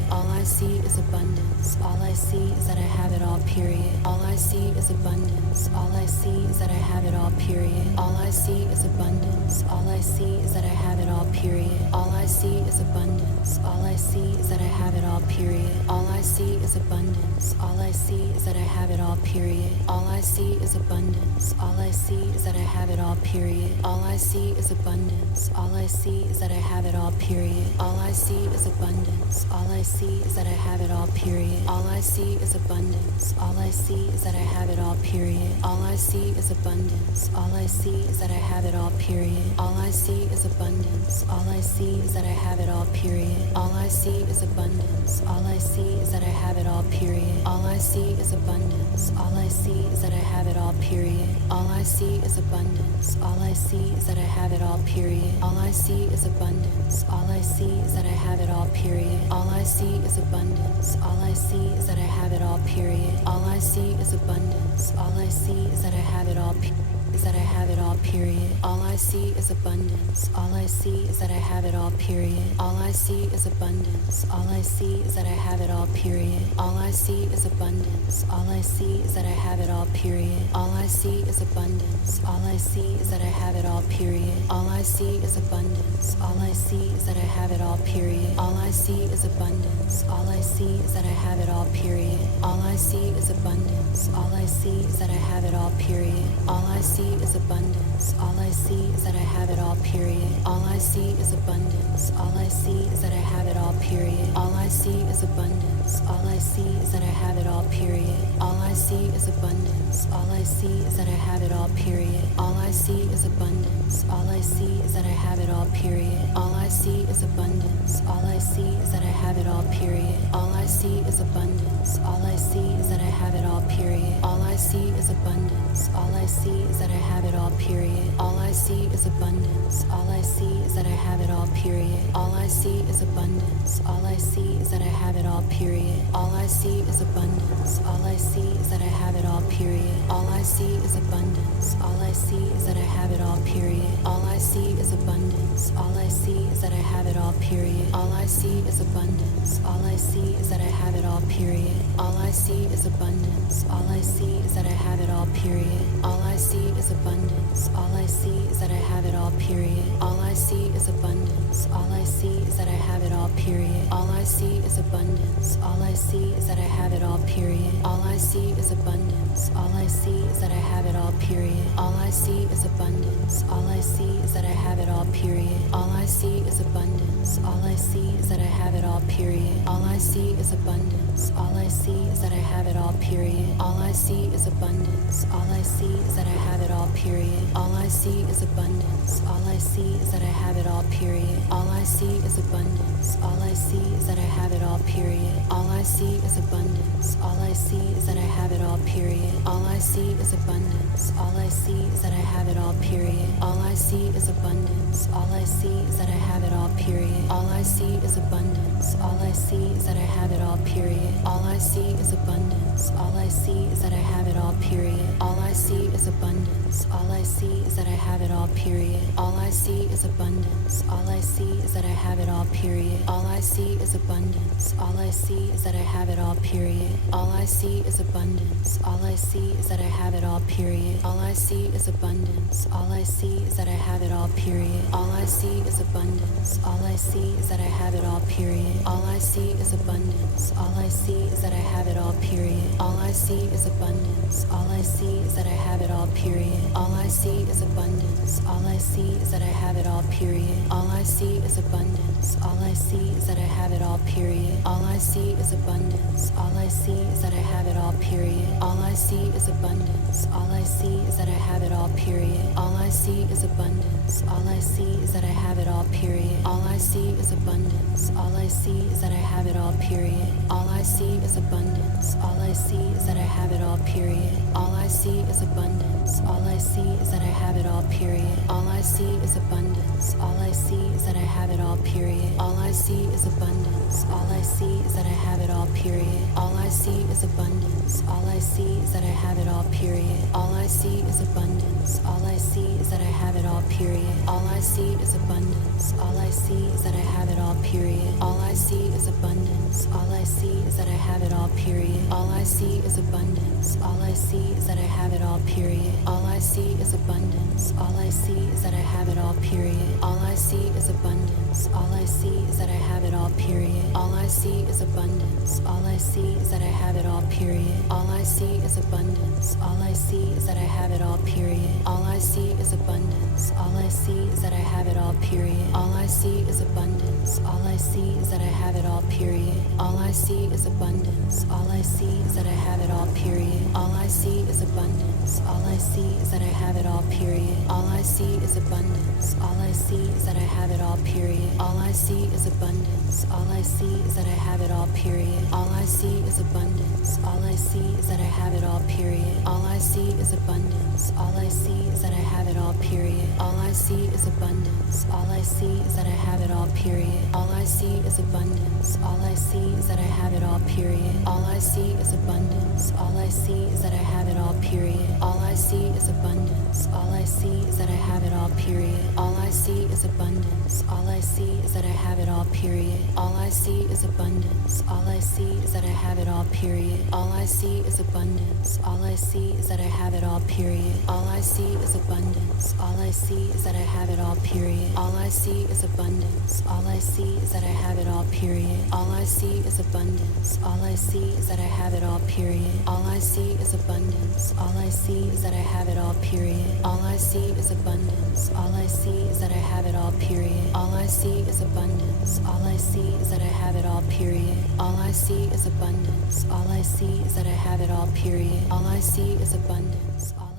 see is abundance. All I see is that I have it all, period. All I see is abundance. All I see is that I have it all, period. All I see is abundance. All I see is that I have it all, period. All I see is abundance. All I see is that I have it all, period. All I see is abundance. All I see is that I have it all, period. All I see is abundance. All I see is that I have it all, period. All I see is abundance. All I see is that I have it all, period. All I see is abundance. All I see is that I have it all, period. All I see is abundance. All I see is that I have it all, period. All I see is abundance. All I see is that I have it all, period. All I see is abundance. All I see is that I have it all, period. All I see is abundance. All I see is that I have it all, period. All I see is abundance. All I see is that I have it all, period. All I see is abundance. All I see is that I have it all, period. All I see is abundance. All I see is that I have it all, period. All I see is abundance. All I see is that I have it all, period. All I see is abundance. All I see is that I have it all, is that I have it all, period. All I see is abundance. All I see is that I have it all, period. All I see is abundance. All I see is that I have it all, period. All I see is abundance. All I see is that I have it all, period. All I see is abundance. All I see is that I have it all, period. All I see is abundance. All I see is that I have it all, period. All I see is abundance. All I see is that I have it all, period. All I see is abundance. All I see is that I have it all, period. All I see is abundance. All I see is that I have it all, period. All I see is abundance. All I see is that I have it all, period. All I see is abundance. All I see is that I have it all, period. All I see is abundance. All I see is that I have it all, period. All I see is abundance. All I see is that I have it all, period. All I see is abundance. All I see is that I have it all, period. All I see is abundance. All I see is that I have it all, period. All I see is abundance. All I see is that I have it all, period. All I see is abundance. All I see is that I have it all, period. All I see is abundance. All I see is that I have it all, period. All I see is abundance. All I see is that I have it all, period. All I see is abundance. All I see is that I have it all, period. All I see is abundance. All I see is that I have it all, period. All I see is abundance. All I see is that I have it all, period. All I see is abundance. All I see is that I have it all, period. All I see is abundance. All I see is that I have it all, period. All I see is abundance. All I see is that I have it all, period. All I see is abundance. All I see is that I have it all, period. All I see is abundance. All I see is that I have it all, period. All I see is abundance. All I see is that I have it all, period. All I see is abundance. All I see is that I have it all, period. All I see is abundance. All I see is that I have it all, period. All I see is abundance. All I see is that I have it all, period. All I see is abundance. All I see is that I have it all, period. All I see is abundance. All I see is that I have it all, period. All I see is abundance. All I see is that I have it all, period. All I see is abundance. All I see is that I have it all, period. All I see is abundance. All I see is that I have it all, period. All I see is abundance. All I see is that I have it all, period. All I see is abundance. All I see is that I have it all, period. All I see is abundance. All I see is that I have it all, period. All I see is abundance. All I see is that I have it all, period. All I see is abundance. All I see is that I have it all, period. All I see is abundance. All I see is that I have it all, period. All I see is abundance. All I see is that I have it all, period. All I see is abundance. All I see is that I have it all, period. All I see is abundance. All I see is that I have it all, period. All I see is abundance. All I see is that I have it all, period. All I see is abundance. All I see is that I have it all, period. All I see is abundance. All I see is that I have it all, period. All I see is abundance. All I see is that I have it all, period. All I see is abundance. All I see is that I have it all, period. All I see is abundance. All I see is that I have it all, period. All I see is abundance. All I see is that I have it all, period. All I see is abundance. All I see is that I have it all, period. All I see is abundance. All I see is that I have it all, period. All I see is abundance. All I see is that I have it all, period. All I see is abundance. All I see is that I have it all, all, period. All I see is abundance. All I see is that I have it all, period. All I see is abundance. All I see is that I have it all, period. All I see is abundance. All I see is that I have it all, period. All I see is abundance. All I see is that I have it all, period. All I see is abundance. All I see is that I have it all, period. All I see is abundance. All I see is that I have it all, period. All I see is abundance. All I see is that I have it all, period. All I see is abundance. All I see is that I have it all, period. All I see is abundance. All I see is that I have it all, period. All I see is abundance. All I see is that I have it all, period. All I see is abundance. All I see is that I have it all, period. All I see is abundance. All I see is that I have it all, period. All I see is abundance. All I see is that I have it all, period. All I see is abundance. All I see is that I have it all, period. All I see is abundance. All I see is that I have it all, period. All I see is abundance. All I see is that I have it all, period. All I see is abundance. All I see is that I have it all, period. All I see is abundance. All I see is that I have it all, period. All I see is abundance. All I see is that I have it all, period. All I see is abundance. All I see is that I have it all, period. All I see is abundance. All I see is that I have it all, period. All I see is abundance. All I see is that I have it all, period. All I see is abundance. All I see is that I have it all, period. All I see is abundance. All I see is that I have it all, period. All I see is abundance. All I see is that I have it all, period. All I see is abundance. All I see is that I have it all, period. All I see is abundance. All I see is that I have it all, period. All I see is abundance. All I see is that I have it all, period. All I see is abundance. All I see is that I have it all, period. All I see is abundance. All I see is that I have it all, period. All I see is abundance. All I see is that I have it all, period. All I see is abundance.